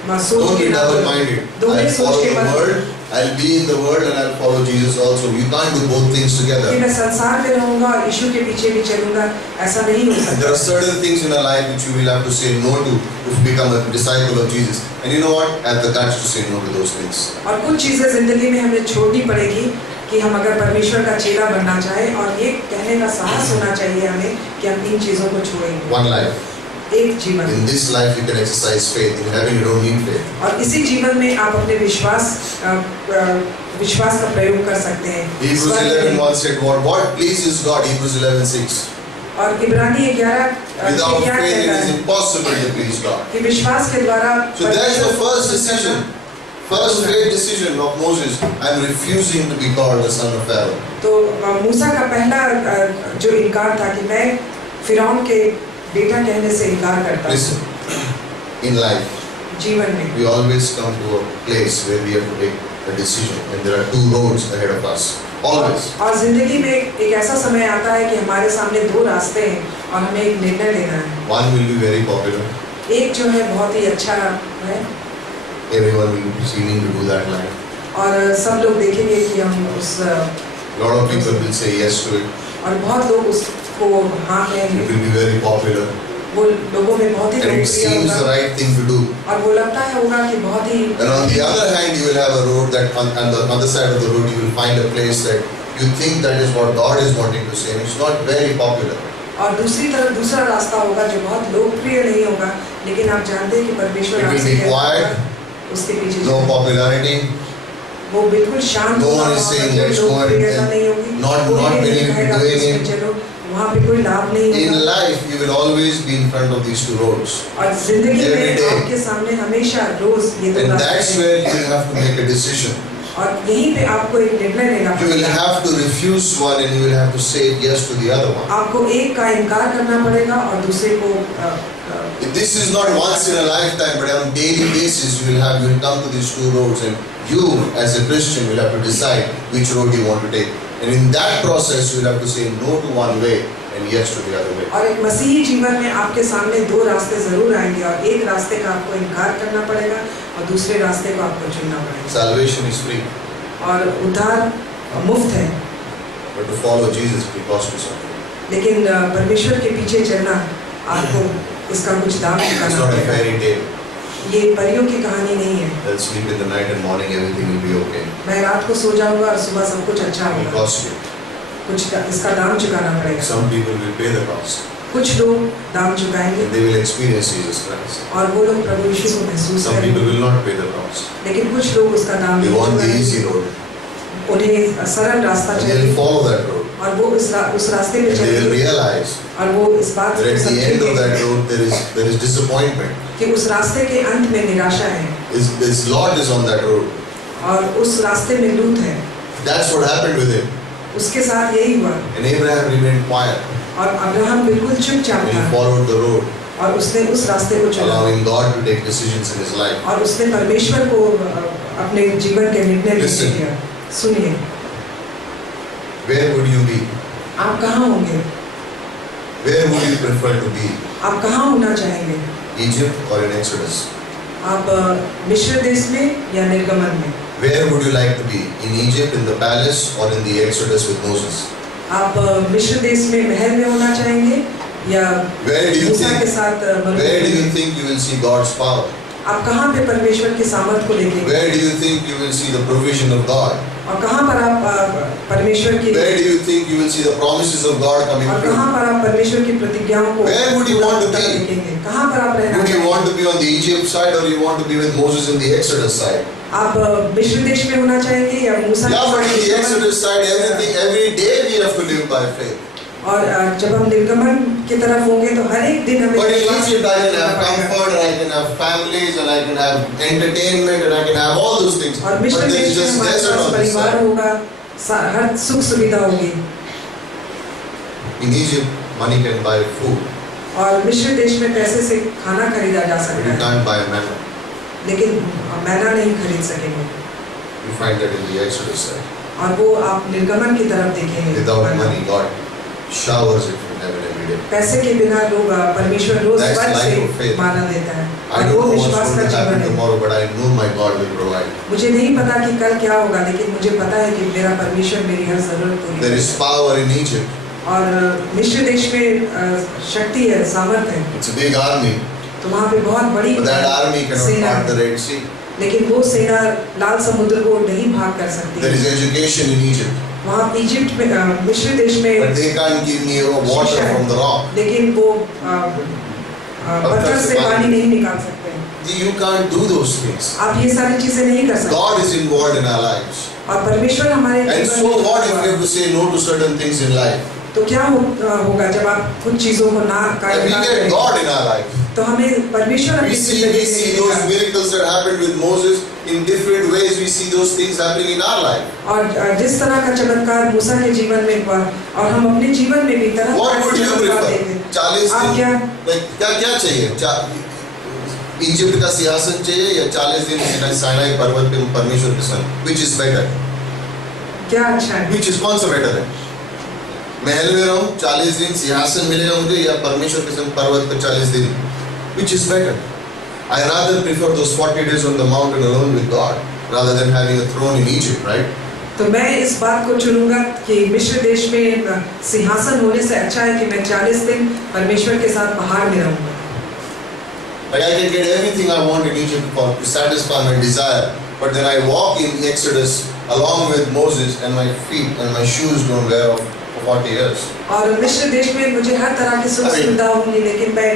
सोच Don't के be ना double-minded. दोहरे I'll सोच follow के the मत world, I'll be in the world and I'll follow Jesus also. You can't do both things कि together. मैं संसार में रहूंगा और यीशु के पीछे भी चलूंगा, ऐसा नहीं हो There सकता। are certain things in our life which you will have to say no to if you become a disciple of Jesus. And you know what? Have the guts to say no to those things. और कुछ चीजें जिंदगी में हमें छोड़नी पड़ेगी कि हम अगर परमेश्वर का चेला बनना चाहे, और ये कहने का साहस होना चाहिए हमें कि हम इन चीजों को छोड़ेंगे। One life. एक जीवन, In this life you can exercise faith. In heaven you don't need faith. और इसी जीवन में आप अपने विश्वास का प्रयोग कर सकते हैं। Hebrews 11:1 said, what pleases God? Hebrews 11:6. और इब्रानी 11 Without क्या faith it कहता is है impossible to please God. कि विश्वास के द्वारा So that's the first decision. First great decision of Moses. I'm refusing to be called the son of Pharaoh. तो मूसा का पहला जो इनकार था कि मैं फिरौन के बेटा कहने से इनकार करता हूँ। Listen, in life जीवन में we always come to a place where we have to take a decision, and there are two roads ahead of us. Always. और जिंदगी में एक ऐसा समय आता है कि हमारे सामने दो रास्ते हैं और हमें एक निर्णय लेना है। One will be very popular. एक जो है बहुत ही अच्छा है Everyone will be seeming to do that line. और सब लोग देखेंगे कि हम उस Lot of people will say yes to it. और बहुत लोग उसको हाँ It कहेंगे, will be very popular, वो लोगों में बहुत ही and it लोकप्रिय seems the होगा right thing to do. और वो लगता है होगा कि बहुत ही। And on the other hand, you will have a road that on the other side of the road you will find a place that you think that is what God is wanting to say, and it's not very popular. और दूसरी तरफ दूसरा रास्ता होगा जो बहुत लोकप्रिय नहीं होगा, लेकिन आप जानते हैं कि परमेश्वर It will आपसे be कहता है, quiet, उसके पीछे no चलो। popularity. वो बिल्कुल शांत No होगा, one is वहाँ saying, पे "Let's कोई go and लोकप्रियता help." नहीं होगी, Not कोई भी many नहीं will be कहेगा doing इसमें it. चलो, वहाँ पे कोई लाभ नहीं In होगा। life, you will always be in front of these two roads, और जिंदगी every में day. आपके सामने हमेशा रोज ये दो and रास्ते that's हैं। where you will have to make a decision. और यहीं पे आपको एक निर्णय लेना You will पड़ेगा। have to refuse one, and you will have to say yes to the other one. आपको एक का इनकार करना पड़ेगा और दूसरे को This is not once in a lifetime, but on a daily basis you will come to these two roads, and you as a Christian will have to decide which road you want to take. And in that process you will have to say no to one way and yes to the other way. और एक मसीही जीवन में आपके सामने दो रास्ते जरूर आएंगे और एक रास्ते का आपको इनकार करना पड़ेगा और दूसरे रास्ते को आपको चुनना पड़ेगा। Salvation is free, और उद्धार मुफ्त है, but to follow Jesus will cost you something. लेकिन परमेश्वर के पीछे चलना आपको इसका कुछ दाम It's चुकाना not a पड़ेगा। fairy tale. ये परियों की कहानी नहीं है। I'll sleep in the night and morning everything will be okay. मैं रात को सो जाऊंगा और सुबह सब कुछ अच्छा It will होगा। cost you. इसका दाम चुकाना पड़ेगा। Some people will pay the cost. कुछ लोग दाम चुकाएंगे And they will experience Jesus Christ. और वो लोग प्रभु यीशु को महसूस Some people करेंगे, will not pay the cost. लेकिन कुछ लोग उसका दाम They नहीं want the easy चुकाएंगे। road. उन्हें सरल रास्ता And they चाहिए will follow that road. और वो उस रास्ते पे And they will चलेंगे realize और वो इस बात that को at the end of समझेंगे that road there is disappointment. कि उस रास्ते के अंत में निराशा है His Lot is on that road. और उस रास्ते में लूत है। That's what happened with him. उसके साथ यही हुआ And Abraham remained quiet और अब्राहम बिल्कुल चुपचाप and he था followed the road, और उसने उस रास्ते को चला allowing God to take decisions in his life. और उसने परमेश्वर को अपने जीवन के निर्णय लेने Listen. दिया। सुनिए, Where would you be? आप कहाँ होंगे? Where would you prefer to be? आप कहाँ होना चाहेंगे? Egypt or in Exodus? आप मिस्र देश में या निर्गमन में? Where would you like to be? In Egypt, in the palace, or in the Exodus with Moses? आप मिस्र देश में महल में होना चाहेंगे या Where do you मूसा के think? साथ Where do you think you will see God's power? आप कहाँ पे परमेश्वर की सामर्थ को देखेंगे? Where do you think you will see the provision of God? और कहाँ पर आप परमेश्वर की Where do you think you will see the promises of God coming और true? कहाँ पर आप परमेश्वर की प्रतिज्ञाओं को Where would you want to be? देखेंगे? कहाँ पर आप रहना Would you चाहेंगे? want to be on the Egypt side or you want to be with Moses in the Exodus side? आप मिस्र देश में होना चाहेंगे या मूसा Yeah, but in the के Exodus side, every day we have to live by faith. और जब हम निर्गमन की तरफ होंगे तो हर एक दिन हमें But in विश्वास Egypt, I can करना have पड़ेगा। comfort, and I can have families, and I can have entertainment, and I can have all those things. और But मिस्र there is देश में just हमारे desert पास on this परिवार side. होगा, हर सुख सुविधा होगी। In Egypt, money can buy food, और मिस्र देश में पैसे से खाना खरीदा जा but सकता you है, can't buy manna. लेकिन मैना नहीं खरीद सकेंगे। You find that in the Exodus side. और वो आप निर्गमन की तरफ देखेंगे। Without money, God showers it from heaven every day. पैसे के बिना लोग परमेश्वर रोज That's स्वर्ग life of से faith. माना देता है I और don't वो know what's विश्वास going का to happen जीवन है। tomorrow, but I know my God will provide. मुझे नहीं पता कि कल क्या होगा, लेकिन मुझे पता है कि मेरा परमेश्वर मेरी हर जरूरत पूरी There is करेगा। power in Egypt. और मिस्र देश में शक्ति है, सामर्थ है, It's a big army, तो वहाँ पे बहुत बड़ी but that army cannot सेना part the है, Red Sea. लेकिन वो सेना लाल समुद्र को नहीं भाग कर सकती There है। is education in Egypt, वहाँ इजिप्ट में मिस्र देश में but they can't give me water शिक्षा है, from the rock. लेकिन वो पत्थर से पानी नहीं निकाल सकते। You can't do those things. आप ये सारी चीजें नहीं कर सकते। God is involved in our lives. और परमेश्वर हमारे And जीवन so में what if हुआ। we have to say no to certain things in life? तो क्या होगा जब आप कुछ चीजों को ना And we get करें? God in our life. तो हमें परमेश्वर We अपनी see जिंदगी में those दिखा। miracles that happened with Moses in different ways. We see those things happening in our life. और जिस तरह का चमत्कार मूसा के जीवन में हुआ और हम अपने जीवन में भी तरह What तरह would के you चमत्कार prefer? देखते हैं। 40 आप दिन क्या like क्या चाहिए? इजिप्ट का सिंहासन चाहिए या 40 दिन साइनाई पर्वत पे परमेश्वर के संग? Which is better? क्या अच्छा है? Which is कौन सा बेटर है? महल में रहूं 40 दिन सिंहासन मिलेगा मुझे या परमेश्वर के संग पर्वत पे 40 दिन? Which is better? I rather prefer those 40 days on the mountain alone with God rather than having a throne in Egypt, right? तो मैं इस बात को चुनूंगा कि मिस्र देश में सिंहासन होने से अच्छा है कि मैं 40 दिन परमेश्वर के साथ पहाड़ में रहूंगा। Like I can get everything I want in Egypt to satisfy my desire, but then I walk in Exodus along with Moses and my feet and my shoes don't wear off for 40 years. और मिस्र देश में मुझे हर तरह की सुख सुविधा होंगी, लेकिन मैं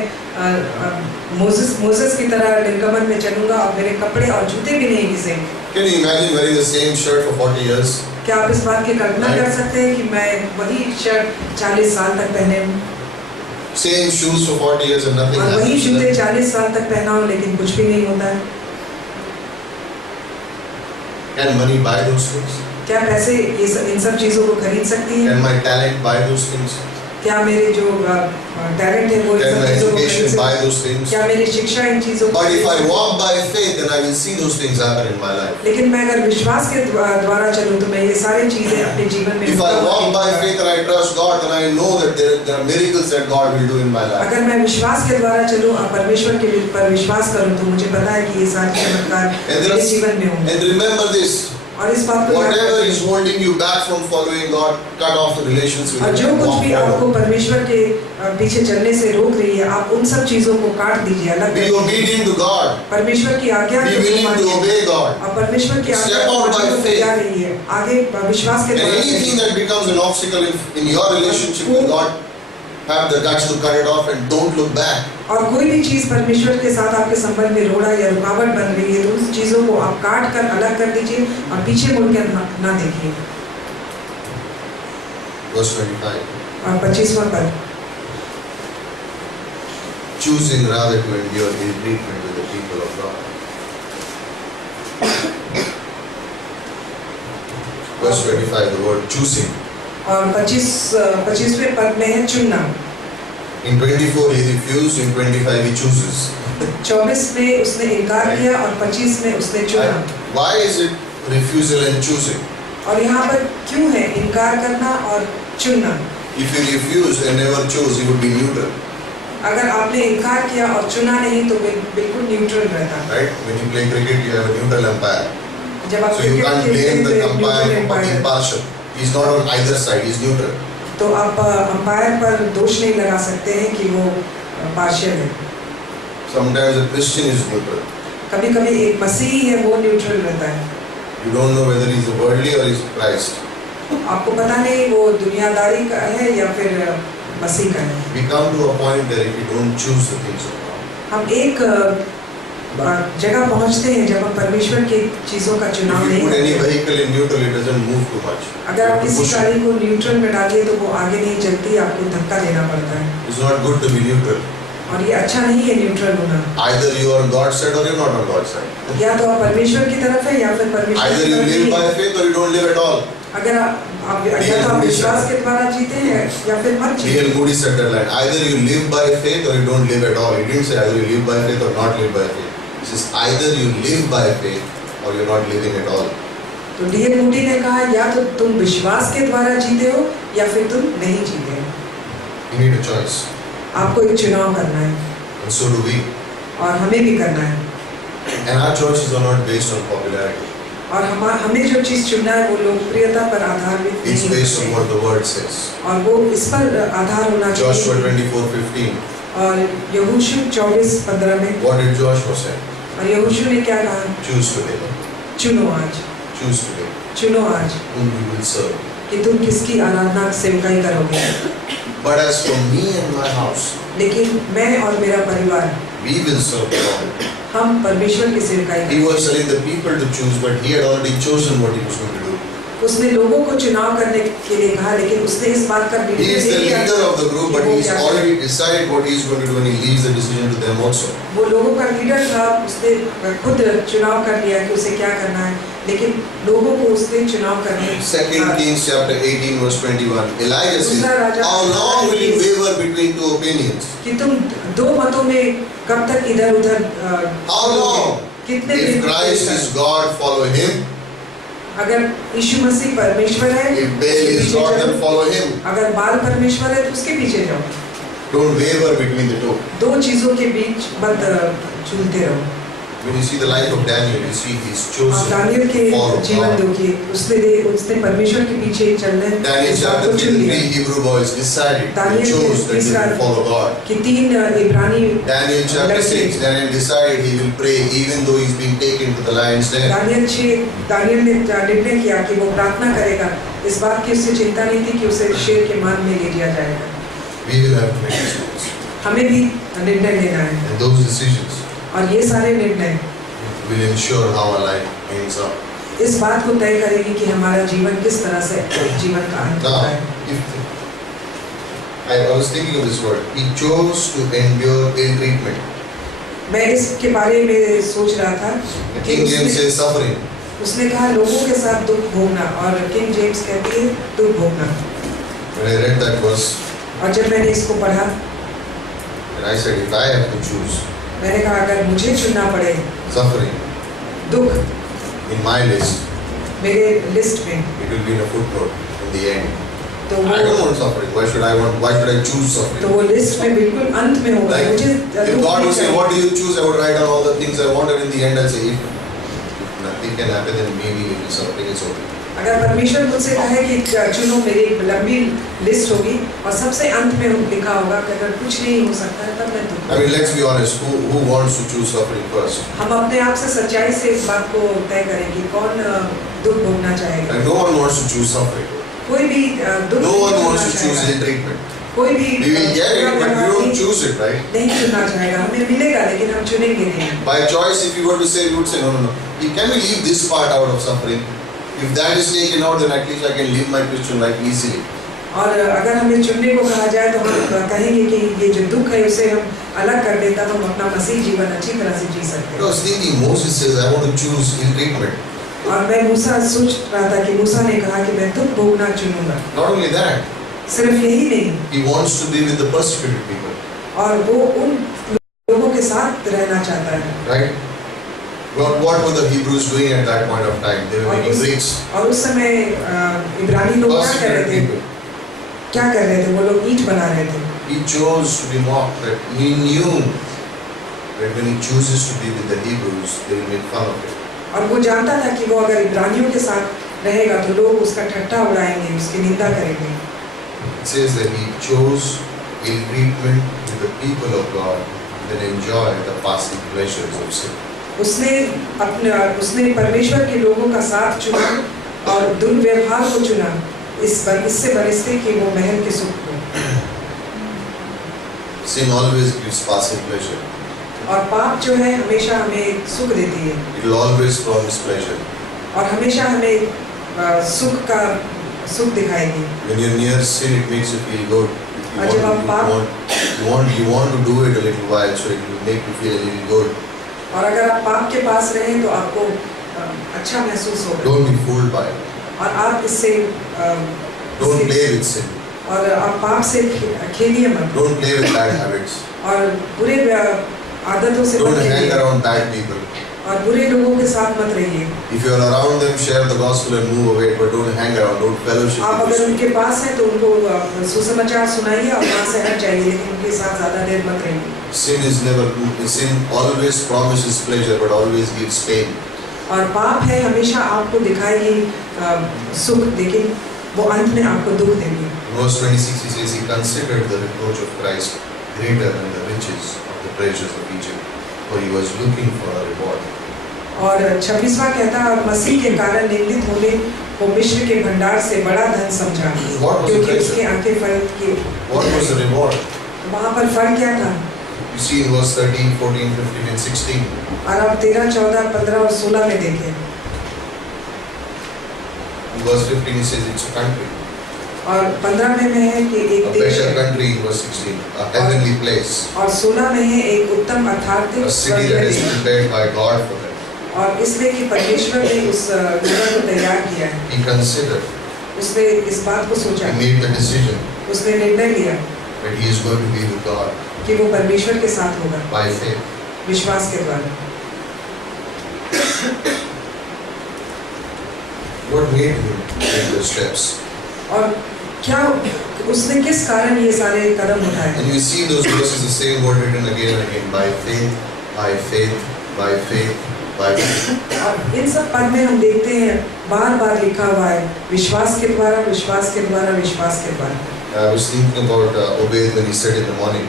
मोसेस की तरह निर्गमन में चलूंगा और मेरे कपड़े और जूते भी नहीं घिसेंगे। Can you imagine wearing the same shirt for 40 years? क्या आप इस बात की कल्पना कर सकते हैं कि मैं वही शर्ट 40 साल तक पहने हूँ Same shoes for 40 years and nothing और वही happens? जूते 40 साल तक पहना हूँ लेकिन कुछ भी नहीं होता है? Can money buy those things? क्या पैसे इन सब चीजों को खरीद सकती हैं? Can my talent buy those things? क्या मेरे जो टैलेंट है वो इन Can सब my चीजों को खरीद education सकती buy है? those things? क्या मेरी शिक्षा इन चीजों को But if I खरीद सकती है? walk by faith, then I will see those things happen in my life. लेकिन मैं अगर विश्वास के द्वारा चलूं तो मैं ये सारी चीजें अपने जीवन में If I walk by faith and I trust God, then I know that there are miracles that God will do in my life. अगर मैं विश्वास के द्वारा चलूं और परमेश्वर के पर विश्वास करूं तो मुझे पता है कि ये सारे चमत्कार मेरे जीवन में होंगे। And remember this, और इस बात को याद whatever रखें, is holding you back from following God, cut off the relations with और जो Him. कुछ Walk भी आपको forward. परमेश्वर के पीछे चलने से रोक रही है, आप उन सब चीजों को काट दीजिए, अलग Be कर दीजिए। obedient to God. परमेश्वर की आज्ञा Be को willing to मानिए obey God. और परमेश्वर की आज्ञा Step को out by मानने को faith. तैयार रहिए। आगे विश्वास के And द्वारा anything चलिए। that becomes an obstacle in your relationship with God, have the guts to cut it off and don't look back. और कोई भी चीज परमेश्वर के साथ आपके संबंध में रोड़ा या रुकावट बन रही है तो उस चीजों को आप काट कर अलग कर दीजिए और पीछे मुड़कर ना देखिए। Verse 25. और 25वां पद, Choosing rather to endure ill treatment with the people of God. Verse 25, the word choosing. और 25वें पद में है चुनना। In 24 he refused, in 25 he chooses. 24 में उसने इनकार किया और 25 में उसने चुना। Why is it refusal and choosing? और यहाँ पर क्यों है इनकार करना और चुनना? If he refused and never chose, he would be neutral. अगर आपने इनकार किया और चुना नहीं तो बिल्कुल न्यूट्रल रहता। Right? When you play cricket, you have a neutral umpire. जब आप So you क्रिकेट can't खेलते blame हैं the तो umpire neutral for being umpire, partial. He's not on either side, he's neutral. तो आप अंपायर पर दोष नहीं लगा सकते हैं कि वो पार्शियल है। Sometimes a Christian is neutral. कभी-कभी एक मसीही है वो न्यूट्रल रहता है। You don't know whether he's worldly or he's Christ. आपको पता नहीं वो दुनियादारी का है या फिर मसीह का है। We come to a point where if we don't choose the things of God, हम एक जगह पहुंचते हैं जब हम परमेश्वर की चीजों का चुनाव if you नहीं put any करते। vehicle in neutral, it doesn't move too much. अगर आप You किसी push it. गाड़ी को न्यूट्रल में डालिए तो वो आगे नहीं चलती, आपको धक्का देना पड़ता है। It's not good to be neutral. और ये अच्छा नहीं है न्यूट्रल होना। Either you are on God's side or you're not on God's side. या तो आप परमेश्वर की तरफ है या फिर परमेश्वर Either की you तरफ live नहीं by है। faith or you don't live at all. अगर आप या तो आप विश्वास के द्वारा जीते हैं या फिर मत जीते। D.L. Moody said that line. Either you live by faith or you don't live at all. He didn't say either you live by faith or not live by faith. He says either you live by faith or you're not living at all. तो DL. Moody ने कहा या तो तुम विश्वास के द्वारा जीते हो या फिर तुम नहीं जीते हो। You need a choice. आपको एक चुनाव करना है And so do we. और हमें भी करना है। And our choices are not based on popularity. और हमें जो चीज़ चुनना है वो लोकप्रियता पर आधारित It's नहीं based on है what the word says. और वो इस पर आधार होना Joshua चाहिए। 24:15. और यहोशू 24:15 में What did Joshua say? और यहोशू ने क्या कहा? Choose today. चुनो आज, Choose today. चुनो आज Whom you will serve. कि तुम किसकी आराधना सेवकाई करोगे। But as for me and my house, लेकिन मैं और मेरा परिवार we will serve the Lord. हम परमेश्वर की सेवकाई He करेंगे। was telling the people to choose, but he had already chosen what he was going to do. उसने लोगों को चुनाव करने के लिए कहा, लेकिन उसने इस बात का He is the leader of the group, but he's already decided what he is going to do, and he leaves the decision to them also. वो लोगों का लीडर था, उसने खुद चुनाव कर लिया कि उसे क्या करना है, लेकिन लोगों को उसने चुनाव करने। 2 Kings chapter 18 verse 21. Elijah says, "How long will you waver between two opinions? कि तुम दो मतों में कब तक इधर-उधर How long? कितने If दिन Christ is God, follow him. अगर यीशु मसीह परमेश्वर है, If Baal is God, then follow him. अगर बाल परमेश्वर है तो उसके पीछे जाओ। Don't waver between the two." दो चीजों के बीच मत झूलते रहो। When you see the life of Daniel, you see he's chosen और दानियल के to follow जीवन God. देखिए, उसने परमेश्वर के पीछे चलने Daniel इस बात chapter को 3, चुन the लिया 3 Hebrew boys decided, they Daniel chose that they तीसरा- will follow God. कि 3 इब्रानी Daniel chapter लड़के- 6, Daniel decided he will pray even though he's been taken to the lion's den. Daniel ने निर्णय किया कि वो प्रार्थना करेगा, इस बात की उससे चिंता नहीं थी कि उसे शेर के मान में ले लिया जाएगा। We will have to make decisions. हमें भी निर्णय लेना है And those decisions और ये सारे निर्णय will ensure how our life ends up. इस बात को तय करेगी कि हमारा जीवन किस तरह से जीवन का अंत होता Now, है। I was thinking of this word. He chose to endure ill treatment. मैं इसके बारे में सोच रहा था The कि King James उसने, says suffering. उसने कहा लोगों के साथ दुख भोगना, और किंग जेम्स कहती है दुख भोगना। When I read that verse, और जब मैंने इसको पढ़ा, and I said, if I have to choose मैंने कहा अगर मुझे चुनना पड़े suffering दुख in my list, मेरे लिस्ट में, it will be in a footnote in the end. तो I don't वो want suffering. Why should I choose तो suffering? वो लिस्ट में बिल्कुल अंत में होगा। Like, मुझे if दुख God नहीं would say, चाहिए। what do you choose? I would write down all the things I wanted. In the end, I'll say, if nothing can happen, then maybe little suffering is okay. अगर परमेश्वर मुझसे कहे कि चुनो, मेरी लंबी लिस्ट होगी और सबसे अंत में लिखा होगा कि अगर कुछ नहीं हो सकता है तब मैं दुख। I mean, let's be honest. Who wants to choose suffering first? हम अपने आप से सच्चाई से इस बात को तय करें कि कौन दुख भोगना चाहेगा। Like, no one wants to choose suffering. कोई भी दुख No one नहीं wants भोगना to choose चाहेगा। ill treatment. कोई भी We will get it, but we don't choose it, right? नहीं चुनना चाहेगा। हमें मिलेगा लेकिन हम चुनेंगे नहीं। By choice, if you were to say, you would say, no. Can we leave this part out of suffering? If that is taken out, then at least I can live my Christian life easily. और अगर हमें चुनने को कहा जाए तो हम कहेंगे कि ये जो दुख है उसे हम अलग कर दें, तब हम अपना मसीह जीवन अच्छी तरह से जी सकते I was thinking, Moses says, I want to choose ill treatment. हैं। और मैं मूसा सोच रहा था कि मूसा ने कहा कि मैं दुख भोगना चुनूंगा। Not only that, सिर्फ यही नहीं, he wants to be with the persecuted people. और वो उन लोगों के साथ रहना चाहता है। Right? What were the Hebrews doing at that point of time? They were making bricks. और उस समय इब्रानी लोग क्या कर रहे Persecuted थे? people. क्या कर रहे थे? वो लोग ईंट बना रहे थे। He chose to be mocked. That he knew that when he chooses to be with the Hebrews, they will make fun of him. और वो जानता था कि वो अगर इब्रानियों के साथ रहेगा तो लोग उसका ठट्ठा उड़ाएंगे, उसकी निंदा करेंगे। It says that he chose ill treatment with the people of God than enjoy the passing pleasures of sin. उसने परमेश्वर के लोगों का साथ चुना और दुर्व्यवहार को चुना, इससे बरसते कि वो महल के सुख को। Sin always gives passing pleasure. और पाप जो है हमेशा हमें सुख देती है It will always promise pleasure. और हमेशा हमें सुख दिखाएगी। When you're near sin, it makes you feel good. और जब आप You want to do it a little while, so it will make you feel a little good. और अगर आप पाप के पास रहें तो आपको अच्छा महसूस होगा। Don't be fooled by it. और आप इससे Don't play with sin. और आप पाप से खेलिए मत। Don't play with bad habits. और बुरे आदतों से Don't मत hang खेलिए। around bad people. और बुरे लोगों के साथ मत रहिए। If you are around them, share the gospel and move away, but don't hang around, don't fellowship आप with अगर these उनके पास हैं तो उनको सुसमाचार सुनाइए और वहाँ से हट जाइए, लेकिन उनके साथ ज़्यादा देर मत रहिए। people. Sin is never good. Sin always promises pleasure, but always gives pain. और पाप है हमेशा आपको दिखाएगी सुख, लेकिन वो अंत में आपको दुख देगी। Verse 26 he says, he considered the reproach of Christ greater than the riches of the treasures of Egypt, for he was looking for a reward. और 26वां कहता है, और मसीह के कारण निंदित होने को मिस्र के भंडार से बड़ा धन समझा, क्योंकि उसके आंखें फल के। What was the reward? वहाँ पर फल क्या था? You see in verse 13, 14, 15 and 16. और आप 13, 14, 15 और 16 में देखें। In verse 15 he says it's a country. और 15 में है कि एक A देश better है, country in verse 16. A heavenly place. और 16 में है एक उत्तम अर्थात A city that is prepared by God for them. और इसलिए कि परमेश्वर ने उस जगह को तैयार किया है। He considered, उसने इस बात को सोचा, he made the decision उसने निर्णय लिया that he is going to be with God कि वो परमेश्वर के साथ होगा by faith. विश्वास के द्वारा। What made him take those steps? और क्या उसने किस कारण ये सारे कदम उठाए? And you see those verses, the same word written again and again, by faith, by faith, by faith, by faith. और इन सब पद में हम देखते हैं बार बार लिखा हुआ है, विश्वास के द्वारा, विश्वास के द्वारा, विश्वास के द्वारा। I was thinking about Obed when he said in the morning,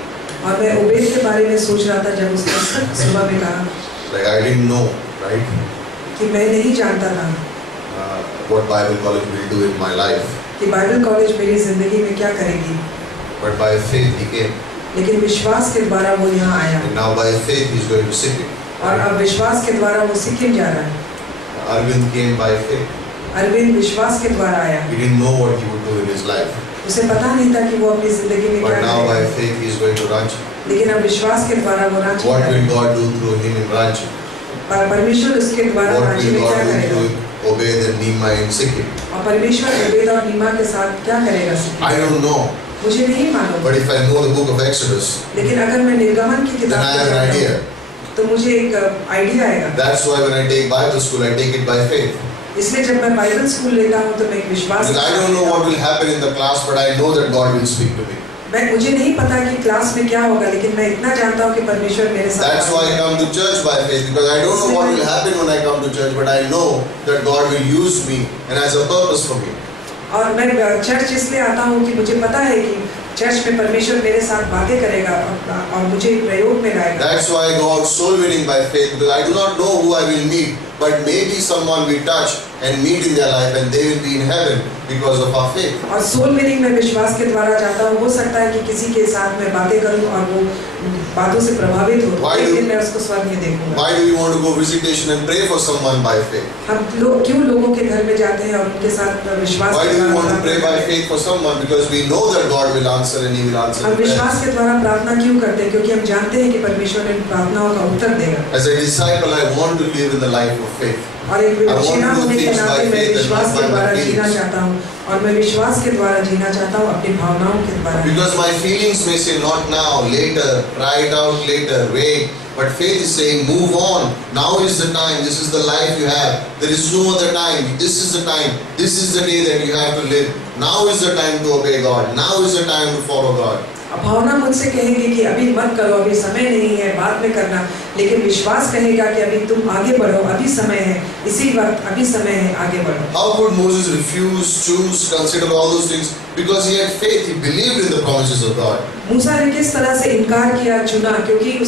और मैं उबेद के बारे में सोच रहा था जब उसने सुबह में कहा like I didn't know, right, कि मैं नहीं जानता था what Bible college will do in my life, कि बाइबल कॉलेज मेरी जिंदगी में क्या करेगी, but by faith he came, लेकिन विश्वास के द्वारा वो यहाँ आया, and now by faith he is going to Sikkim. और अब विश्वास के द्वारा वो सिक्किम जा रहा है। Arvind came by faith. Arvind विश्वास के द्वारा आया, He didn't know what he would do in his life, उसे पता नहीं था कि वो अपनी जिंदगी में क्या but now by करेगा, faith he is going to Ranchi. लेकिन अब विश्वास के द्वारा वो रांची What जाएगा। will God do through him in Ranchi? परमेश्वर उसके द्वारा What रांची will में क्या God do करेगा, through Obed and Nima in Sikkim? और परमेश्वर उबेद और नीमा के साथ क्या करेगा सिक्किम? I don't know, मुझे नहीं मालूम, but if I know the book of Exodus, लेकिन अगर मैं निर्गमन की then किताब I को have an जानता idea. हूँ, तो मुझे एक आइडिया आएगा। That's why when I take Bible school, I take it by faith. इसलिए जब मैं बाइबल स्कूल लेता हूँ तो मैं एक विश्वास Because I don't know what will happen in the class, but I know that God will speak to me. मुझे नहीं पता कि क्लास में क्या होगा, लेकिन मैं इतना जानता हूँ कि परमेश्वर मेरे साथ That's why I come to church by faith, because I don't know what will happen when I come to church, but I know that God will use me and has a purpose for me. और मैं church इसलिए आता हूँ कि मुझे पता है कि चर्च में परमेश्वर मेरे साथ बातें करेगा और मुझे प्रयोग में लाएगा। That's why I go out soul winning by faith, because I do not know who I will meet, but maybe someone we touch and meet in their life and they will be in heaven because of our faith. और soul winning में विश्वास के द्वारा जाता हूँ, हो सकता है कि किसी के साथ मैं बातें करूँ और वो बातों से प्रभावित हो, लेकिन मैं उसको स्वर्ग में देखूंगा। Why do we want to go visitation and pray for someone by faith? हम लोग क्यों लोगों के घर में जाते हैं और उनके साथ विश्वास Why के do we want to द्वारा pray by faith for someone? Because we know that God will answer and He will answer. हम the prayers. विश्वास के द्वारा प्रार्थना क्यों करते हैं? क्योंकि हम जानते हैं कि परमेश्वर इन प्रार्थनाओं का उत्तर देगा। As a disciple, I want to live in the life of faith. और एक विश्वासी होने के नाते मैं विश्वास के द्वारा जीना चाहता हूँ, और मैं विश्वास के द्वारा जीना चाहता हूँ अपनी भावनाओं के द्वारा। Because my feelings may say not now, later, try it out later, wait. But faith is saying move on. Now is the time. This is the life you have. There is no other time. This is the time. This is the day that you have to live. Now is the time to obey God. Now is the time to follow God. भावना मुझसे कहेगी कि अभी मत करो, अभी समय नहीं है, बाद में करना, लेकिन विश्वास कहेगा कि अभी तुम आगे बढ़ो, अभी समय है, इसी वक्त अभी समय है, आगे बढ़ो। How could Moses refuse, choose, consider all those things? Because he had faith. He believed in the promises of God. मूसा ने किस तरह से इनकार किया, चुना, क्योंकि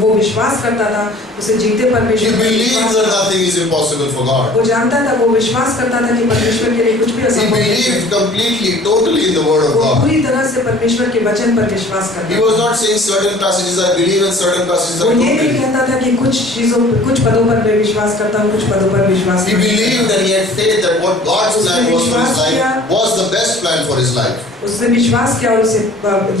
वो विश्वास करता था, उसे जीते He परमेश्वर पर believed विश्वास that था। nothing is impossible for God. वो जानता था, वो विश्वास करता था कि परमेश्वर के लिए कुछ भी He असंभव नहीं है। believed completely, totally in the word of वो God. पूरी तरह से परमेश्वर के वचन पर विश्वास He करता was था। not saying certain passages I believe and certain passages वो I ये don't नहीं believe. कहता था कि कुछ चीजों, कुछ पदों पर मैं विश्वास करता हूँ, कुछ पदों पर विश्वास He नहीं believed करता। and he had faith that what God's plan was for his life was the best plan for his life. उसने विश्वास किया और उसे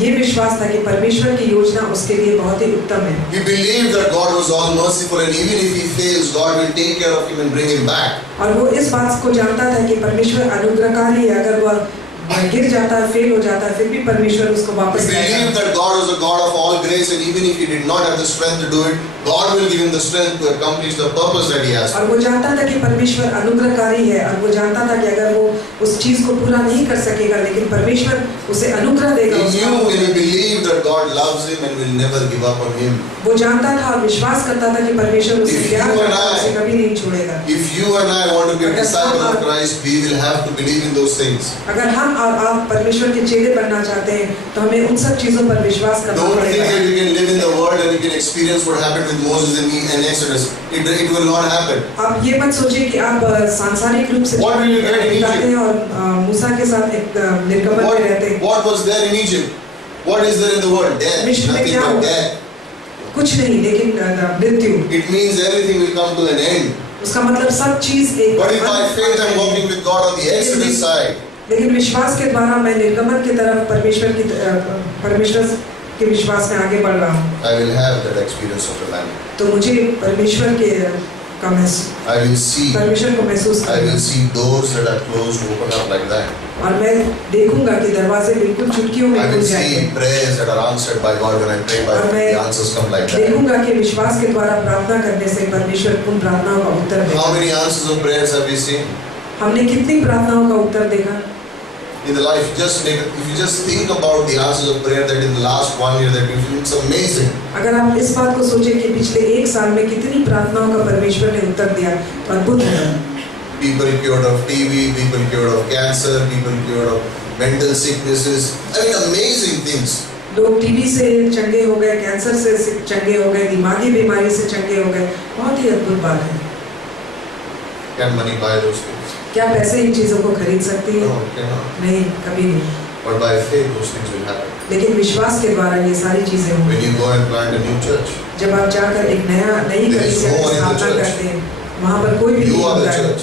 ये विश्वास था कि परमेश्वर की योजना उसके लिए बहुत ही उत्तम है। He believed that God was all merciful and even if he fails, God will take care of him and bring him back. और वो इस बात को जानता था कि परमेश्वर अनुग्रहकारी है, अगर वह गिर जाता है, फेल हो जाता है, फिर भी परमेश्वर उसको He वापस believed लाएगा। that God was a God of all grace, and even if he did not have the strength to do it, God will give him the strength to accomplish the purpose that he has. और वो जानता था कि परमेश्वर अनुग्रहकारी है, और वो जानता था कि अगर वो उस चीज को पूरा नहीं कर सकेगा, लेकिन परमेश्वर उसे अनुग्रह देगा। He knew and he believed that God loves him and will never give up on him. वो जानता था और विश्वास करता था कि परमेश्वर उसे प्यार करता है, उसे कभी नहीं छोड़ेगा। If you and I want to be a disciple of Christ, we will have to believe in those things. अगर हम और आप परमेश्वर के चेले बनना चाहते हैं, तो हमें उन सब चीजों पर विश्वास करना Don't think पड़ेगा। that you can live in the world and you can experience what happened with Moses and Exodus. It will not happen. आप ये मत सोचिए कि आप सांसारिक रूप से What will you get in बिताते हैं और मूसा के साथ एक निर्गमन में रहते हैं। What was there in Egypt? What is there in the world? Death. मिस्र में Nothing क्या but हुआ? death. कुछ नहीं, लेकिन मृत्यु। It means everything will come to an end. उसका मतलब सब चीज एक। But if by faith I'm walking with God on the Exodus side, लेकिन विश्वास के द्वारा मैं निर्गमन की तरफ परमेश्वर के विश्वास में आगे बढ़ रहा हूँ, I will have that experience of the land. तो मुझे परमेश्वर के I will see. परमेश्वर को महसूस I will करना, see doors that are closed open up like that. और मैं देखूंगा कि दरवाजे बिल्कुल चुटकियों में I खुल will जाएंगे, see prayers that are answered by God when I pray. By और मैं the answers come like that. देखूंगा कि विश्वास के द्वारा प्रार्थना करने से परमेश्वर उन प्रार्थनाओं का उत्तर देगा। How many answers of prayers have we seen हमने कितनी प्रार्थनाओं का उत्तर देखा in the life? If you just think about the answers of prayer that in the last 1 year that it's amazing. अगर आप इस बात को सोचें कि पिछले 1 साल में कितनी प्रार्थनाओं का परमेश्वर ने उत्तर दिया, तो अद्भुत है। People cured of TB, people cured of cancer, people cured of mental sicknesses. I mean, amazing things. लोग टीबी से चंगे हो गए, कैंसर से चंगे हो गए, दिमागी बीमारी से चंगे हो गए। बहुत ही अद्भुत बात है। Can money buy those things? क्या पैसे इन चीजों को खरीद सकती है? No, it cannot. नहीं, कभी नहीं। But by faith, those things will happen. लेकिन विश्वास के द्वारा ये सारी चीजें होंगी। When you go and plant a new church, जब आप जाकर एक नई कलीसिया की स्थापना करते हैं, वहाँ पर कोई भी you नहीं are the होता है। church.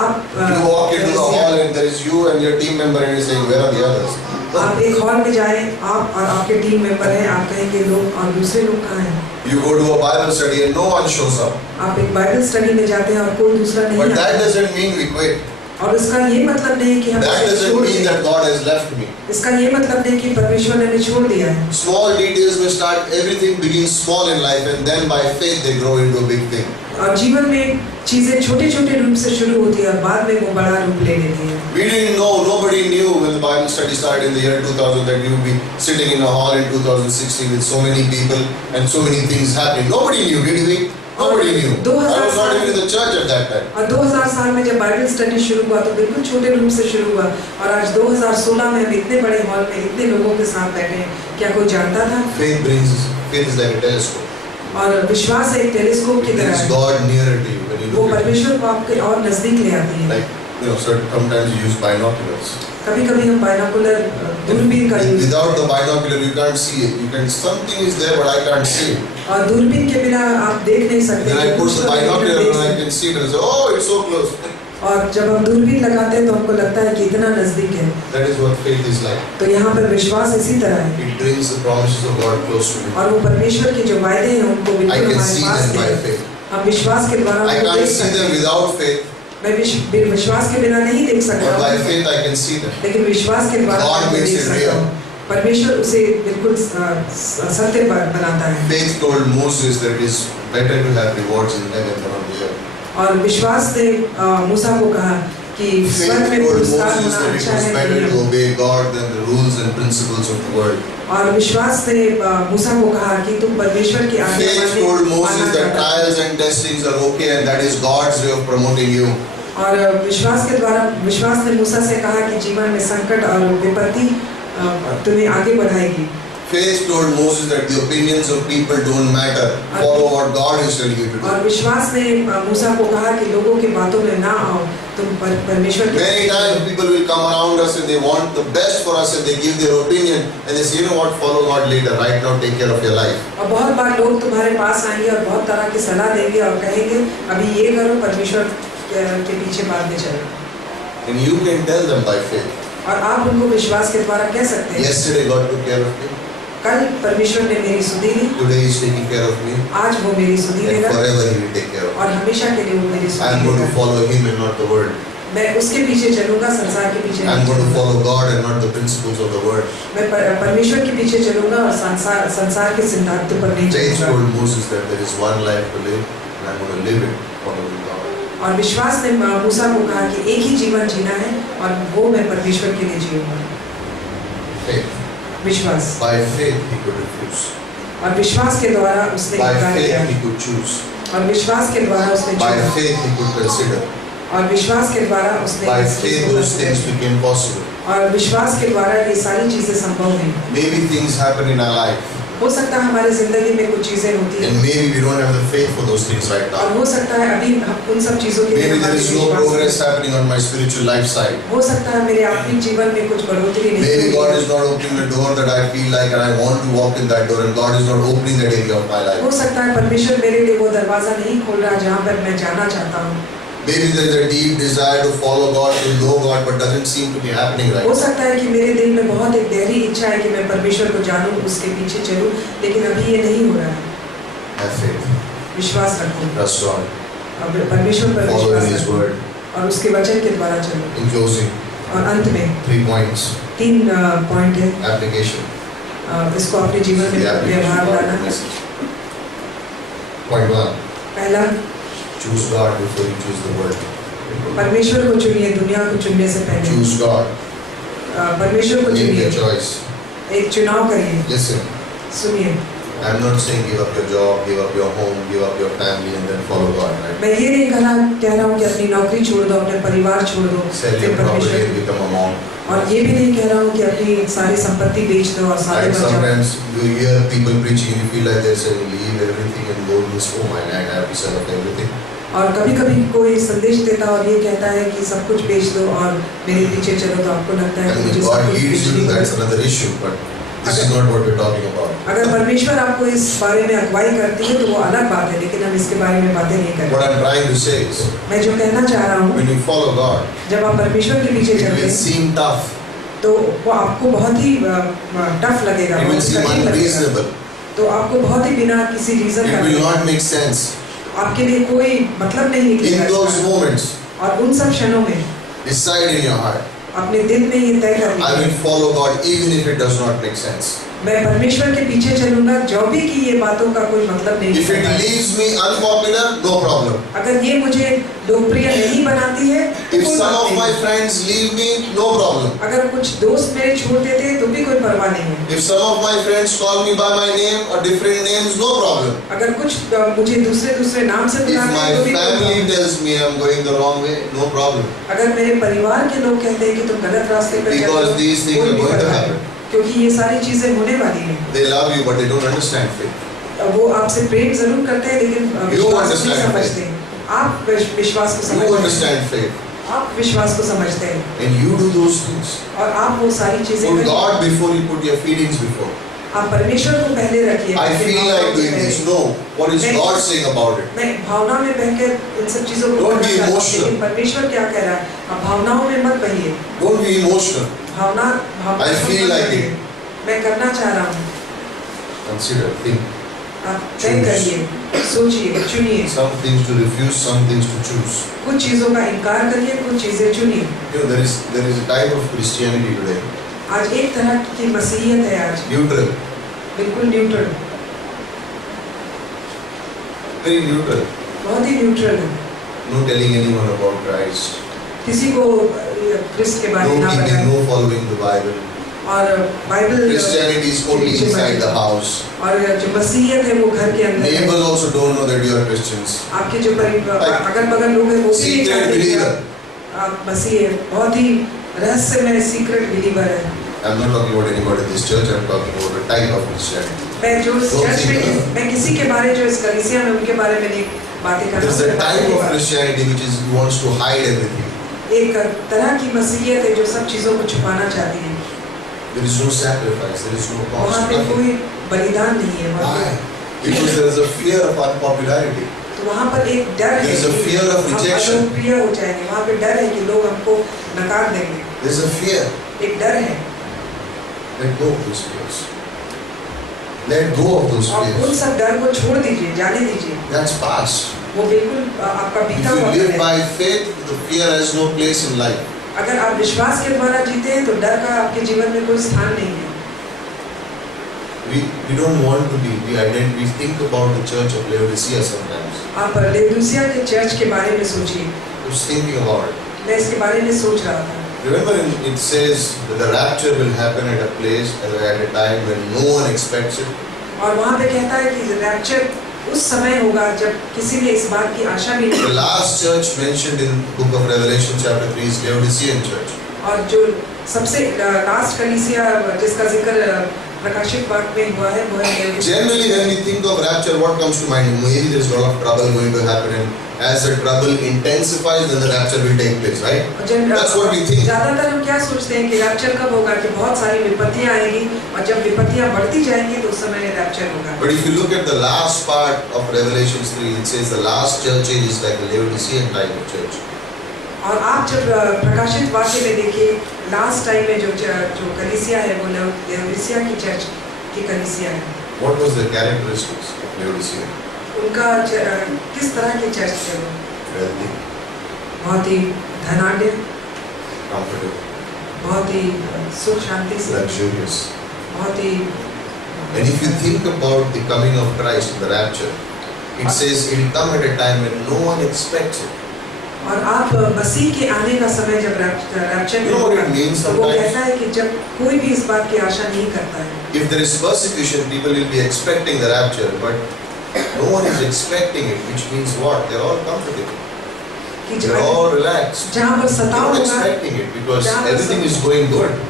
आप You walk into the hall and there is you and your team member and you're saying, where are the others? आप एक हॉल में जाएं, आप और आपके टीम मेंबर हैं, आप कहेंगे लोग और दूसरे लोग कहाँ हैं? You go to a Bible study and no one shows up. आप एक बाइबल स्टडी में जाते हैं और कोई दूसरा नहीं But आता। that doesn't mean we quit. और इसका ये मतलब नहीं कि हम That इसे doesn't छोड़ mean दें। that God has left me. इसका ये मतलब नहीं कि परमेश्वर ने हमें छोड़ दिया है। Small details may start, everything begins small in life and then by faith they grow into a big thing. और जीवन में चीजें छोटे-छोटे रूप से शुरू होती है और बाद में वो बड़ा रूप ले लेती है। We didn't know, nobody knew when the Bible study started in the year 2000 that you would be sitting in a hall in 2016 with so many people and so many things happening. Nobody knew, did we? Nobody knew. I was not even in the church at that time. और 2000 साल में जब Bible study शुरू हुआ तो बिल्कुल छोटे रूप से शुरू हुआ, और आज 2016 में हम इतने बड़े हॉल में इतने लोगों के साथ बैठे हैं, क्या कोई जानता था? Faith is like a telescope. और विश्वास एक टेलीस्कोप की It तरह brings है। God nearer to you when you वो look at it. परमेश्वर को आपके और नजदीक ले आती है। Like, sometimes you use binoculars. कभी-कभी हम बाइनोकुलर दूरबीन का use Without the binocular you can't see it. Something is there but I can't see it. और दूरबीन के बिना आप देख नहीं सकते। Then I put the binocular and I can see it and say, oh, it's so close. और जब हम दूरबीन लगाते हैं तो हमको लगता है कि इतना नजदीक है। That is what faith is like. तो यहाँ पर विश्वास इसी तरह है। It brings the promises of God close to me. और वो परमेश्वर के जो वायदे हैं उनको I बिल्कुल can हमारे see पास them by है। faith. हम विश्वास के द्वारा I उनको can't देख see सकते them हैं। without faith, मैं विश्वास के बिना नहीं देख सकता, but by faith I can see them. लेकिन विश्वास के द्वारा God मैं makes देख it सकता real. हूँ। परमेश्वर उसे बिल्कुल सत्य बनाता है। Faith told Moses that it is better to have rewards in heaven than on the earth. और विश्वास ने मूसा को कहा कि स्वर्ग Faith में told पुरस्कार Moses होना that it अच्छा was है better कि to obey God than the rules and principles of the world. और विश्वास ने मूसा को कहा कि तुम परमेश्वर की आज्ञा Faith told Moses that trials and testings are okay and that is God's way of promoting you. और विश्वास ने मूसा से कहा कि जीवन में संकट और विपत्ति तुम्हें आगे बढ़ाएगी। Faith told Moses that the opinions of people don't matter. Follow what God is telling you to do. और विश्वास ने मूसा को कहा कि लोगों की बातों में ना आओ, तुम परमेश्वर की। Many times people will come around us and they want the best for us and they give their opinion and they say, you know what, follow God later. Right now, take care of your life. और बहुत बार लोग तुम्हारे पास आएंगे और बहुत तरह की सलाह देंगे और कहेंगे अभी ये करो, परमेश्वर के पीछे बाद में चलो। And you can tell them by faith. और आप उनको विश्वास के द्वारा कह सकते हैं। Yesterday God took care of me. कल परमेश्वर ने मेरी सुधी ली। Today He is taking care of me. आज वो मेरी सुधी And लेगा। forever He will take care of me. और हमेशा के लिए वो मेरी I सुधी am going to लेगा। follow Him and not the world. मैं उसके पीछे चलूंगा, संसार के पीछे I'm नहीं going to चलूंगा। follow God and not the principles of the world. मैं परमेश्वर के पीछे चलूंगा और संसार के सिद्धांतों पर नहीं Faith चलूंगा। told Moses that there is one life to live and I'm going to live it following God. और विश्वास ने मूसा को कहा कि एक ही जीवन जीना है और वो मैं परमेश्वर के लिए जीऊंगा। Faith. विश्वास। By faith he could refuse. और विश्वास के द्वारा उसने By इनकार किया। faith he could choose. और विश्वास के द्वारा उसने By चुना। faith he could consider. और विश्वास के द्वारा उसने By इस चीज़ faith को those things consider became possible. किया। और विश्वास के द्वारा ये सारी चीजें संभव हैं। Maybe things happen in our life हो सकता है हमारी जिंदगी में कुछ चीजें होती हैं and maybe we don't have the faith for those things right और now. हो सकता है अभी हम उन सब चीजों के लिए Maybe there हमारे is no विश्वास progress नहीं। happening on my spiritual life side. हो सकता है मेरे आत्मिक जीवन में कुछ बढ़ोतरी नहीं Maybe हुई God है। is not opening the door that I feel like and I want to walk in that door and God is not opening that area of my life. हो सकता है परमेश्वर मेरे लिए वो दरवाजा नहीं खोल रहा जहाँ पर मैं जाना चाहता हूँ। Maybe there is a deep desire to follow God, to know God, but doesn't seem to be happening right हो now. सकता है कि मेरे दिल में बहुत एक गहरी इच्छा है कि मैं परमेश्वर को जानूं, उसके पीछे चलूं, लेकिन अभी ये नहीं हो रहा है। Have faith. विश्वास रखो, Trust God. अब परमेश्वर पर Follow विश्वास in His रखो word. और उसके वचन के द्वारा चलो। In closing, और अंत में 3 points. 3 पॉइंट है, Application. इसको अपने जीवन में The application व्यवहार of the लाना। message. Point 1. पहला, Choose God before you choose the world. परमेश्वर को चुनिए दुनिया को चुनने से पहले। Choose God. परमेश्वर को Make चुनिए, a choice. एक चुनाव करिए। Listen. सुनिए, I'm not saying give up your job, give up your home, give up your family and then follow God, right? मैं ये नहीं कह रहा हूँ कि अपनी नौकरी छोड़ दो, अपने परिवार छोड़ दो, Sell फिर your property परमेश्वर। and become a monk. और ये भी नहीं कह रहा हूँ कि अपनी सारी संपत्ति बेच दो और सारे Right? बच जाओ। Sometimes you hear people preaching and you feel like they're saying leave everything and go to this home and I have to sell up everything. और कभी-कभी कोई संदेश देता और ये कहता है कि सब कुछ बेच दो और मेरे पीछे चलो, तो आपको लगता है And कि if मुझे God सब कुछ leads you, बेचना that's है। another issue, but this is not what we're talking about. अगर परमेश्वर आपको इस बारे में अगुवाई करती है तो वो अलग बात है, लेकिन हम इसके बारे में बातें नहीं What करें। I'm trying to say is, मैं जो कहना चाह रहा हूँ, when you follow God, जब आप परमेश्वर के पीछे it चलते will हैं seem tough, तो वो आपको बहुत ही टफ लगेगा, it will बहुत seem कठिन लगेगा। unreasonable, तो आपको बहुत ही बिना किसी रीजन it का will not make sense. आपके लिए कोई मतलब नहीं निकलेगा In those इसका। moments, और उन सब क्षणों में decide in your heart, अपने दिल में ये तय कर I will लीजिए, follow God even if it does not make sense. मैं परमेश्वर के पीछे चलूंगा जो भी कि ये बातों का कोई मतलब नहीं If it निकलता है। leaves me unpopular, no problem. अगर ये मुझे लोकप्रिय नहीं बनाती है तो If कोई some बात of my नहीं। friends leave me, no problem. अगर कुछ दोस्त मेरे छोड़ देते हैं तो भी कोई परवाह नहीं है। If some of my friends call me by my name or different names, no problem. अगर कुछ मुझे दूसरे नाम से If बुलाते my हैं तो भी कोई family problem. tells me I'm going the wrong way, no problem. अगर मेरे परिवार के लोग कहते हैं कि तुम गलत रास्ते पर चल रहे Because हो, these things कोई are भी going to परवाह happen. नहीं। क्योंकि ये सारी चीजें होने वाली हैं। They love you, but they don't understand faith. वो आपसे प्रेम जरूर करते हैं लेकिन विश्वास नहीं understand समझते। आप विश्वास को You समझते हैं, understand faith, आप विश्वास को समझते हैं and you do those things. और आप वो सारी चीजें Put करिए। God before you put your feelings before. आप परमेश्वर को पहले रखिए। I अपने feel भावनाओं like को doing पहले। this. No, what is God saying about it? मैं भावना में बहकर इन सब चीजों को Don't करना be चाहता हूं, emotional. लेकिन परमेश्वर क्या कह रहा है, आप भावनाओं में मत बहिए। Don't be emotional. Bhavna I feel मत like बहिए। it. मैं करना चाह रहा हूँ। Consider, think. आप तय करिए, सोचिए, चुनिए। Some things to refuse, some things to choose. कुछ चीजों का इनकार करिए, कुछ चीजें चुनिए। You know, there is a type of Christianity today. आज एक तरह की मसीहियत है, आज Neutral, बिल्कुल न्यूट्रल, very neutral. बहुत ही न्यूट्रल है। No telling anyone about Christ. किसी को क्रिस्ट के बारे No में ना keeping, बताएं no following the Bible. और Bible Christianity is only inside the house. और जो मसीहियत है वो घर के अंदर है। Neighbors also don't know that you are Christians. आपके जो अगल बगल लोग हैं वो भी नहीं Secret जानते कि believer. आप मसीह हैं। बहुत ही रहस्यमय सीक्रेट बिलीवर है। I'm not talking about anybody in this church. I'm talking about a type of Christianity. मैं जो इस Don't चर्च think में मैं किसी के बारे जो इस कलीसिया में उनके बारे में नहीं बातें कर There's a रहा type of हूँ। Christianity which is wants to hide everything. एक तरह की मसीहियत है जो सब चीजों को छुपाना चाहती है। There is no sacrifice. There is no वहाँ cost. पे Nothing. कोई बलिदान नहीं है। वहाँ Why? पे Because there is a fear of unpopularity. तो वहाँ पर एक डर है There is a कि fear of हम rejection. अलोकप्रिय हो जाएंगे। वहाँ पे डर है कि लोग हमको नकार देंगे। There is a fear. एक डर है। Let go of those fears. Let go of those आप उन fears. सब डर को छोड़ दीजिए, जाने दीजिए। That's past. वो बिल्कुल आपका If बीता you हुआ live है। by faith, the fear has no place in life. अगर आप विश्वास के द्वारा जीते हैं तो डर का आपके जीवन में कोई स्थान नहीं है। We don't want to be. We think about the church of Laodicea sometimes. आप लेओदिकिया के चर्च के बारे में सोचिए। I was thinking about it. मैं इसके बारे में सोच रहा था। Remember, it says that the rapture will happen at a place at a time when no one expects it. और वहाँ पे कहता है कि रैप्चर उस समय होगा जब किसी ने इस बात की आशा भी नहीं। The last church mentioned in the book of Revelation chapter 3 is Laodicean church. और जो सबसे लास्ट कलीसिया जिसका जिक्र प्रकाशित वाक्य में हुआ है वो है लेओदिकिया। Generally, when we think of rapture, what comes to mind? Maybe there is a lot of trouble going to happen, and as the trouble intensifies, then the rapture will take place, right? That's what we think. ज़्यादातर हम क्या सोचते हैं कि rapture कब होगा कि बहुत सारी विपत्तियाँ आएंगी और जब विपत्तियाँ बढ़ती जाएंगी तो उस समय रैप्चर होगा। But if you look at the last part of Revelation 3, it says the last church age is like a Laodicean type of church. और आप जब प्रकाशित वाक्य में देखिए लास्ट टाइम में जो कलीसिया है वो लेओदिकिया की चर्च की कलीसिया है। What was the characteristics of Laodicea? उनका किस तरह के चर्च थे वो? Wealthy, बहुत ही धनाढ्य, comfortable, बहुत ही सुख शांति से, luxurious. बहुत ही। And if you think about the coming of Christ in the rapture, it says it will come at a time when no one expects it. और आप मसीह के आने का समय जब रैप्चर में होगा तो वो कहता है कि जब कोई भी इस बात की आशा नहीं करता है। If there is persecution, people will be expecting the rapture, but no one is expecting it, which means what? They are all comfortable. They are all relaxed. जहाँ पर They are सताव not होगा, expecting it because everything is going good.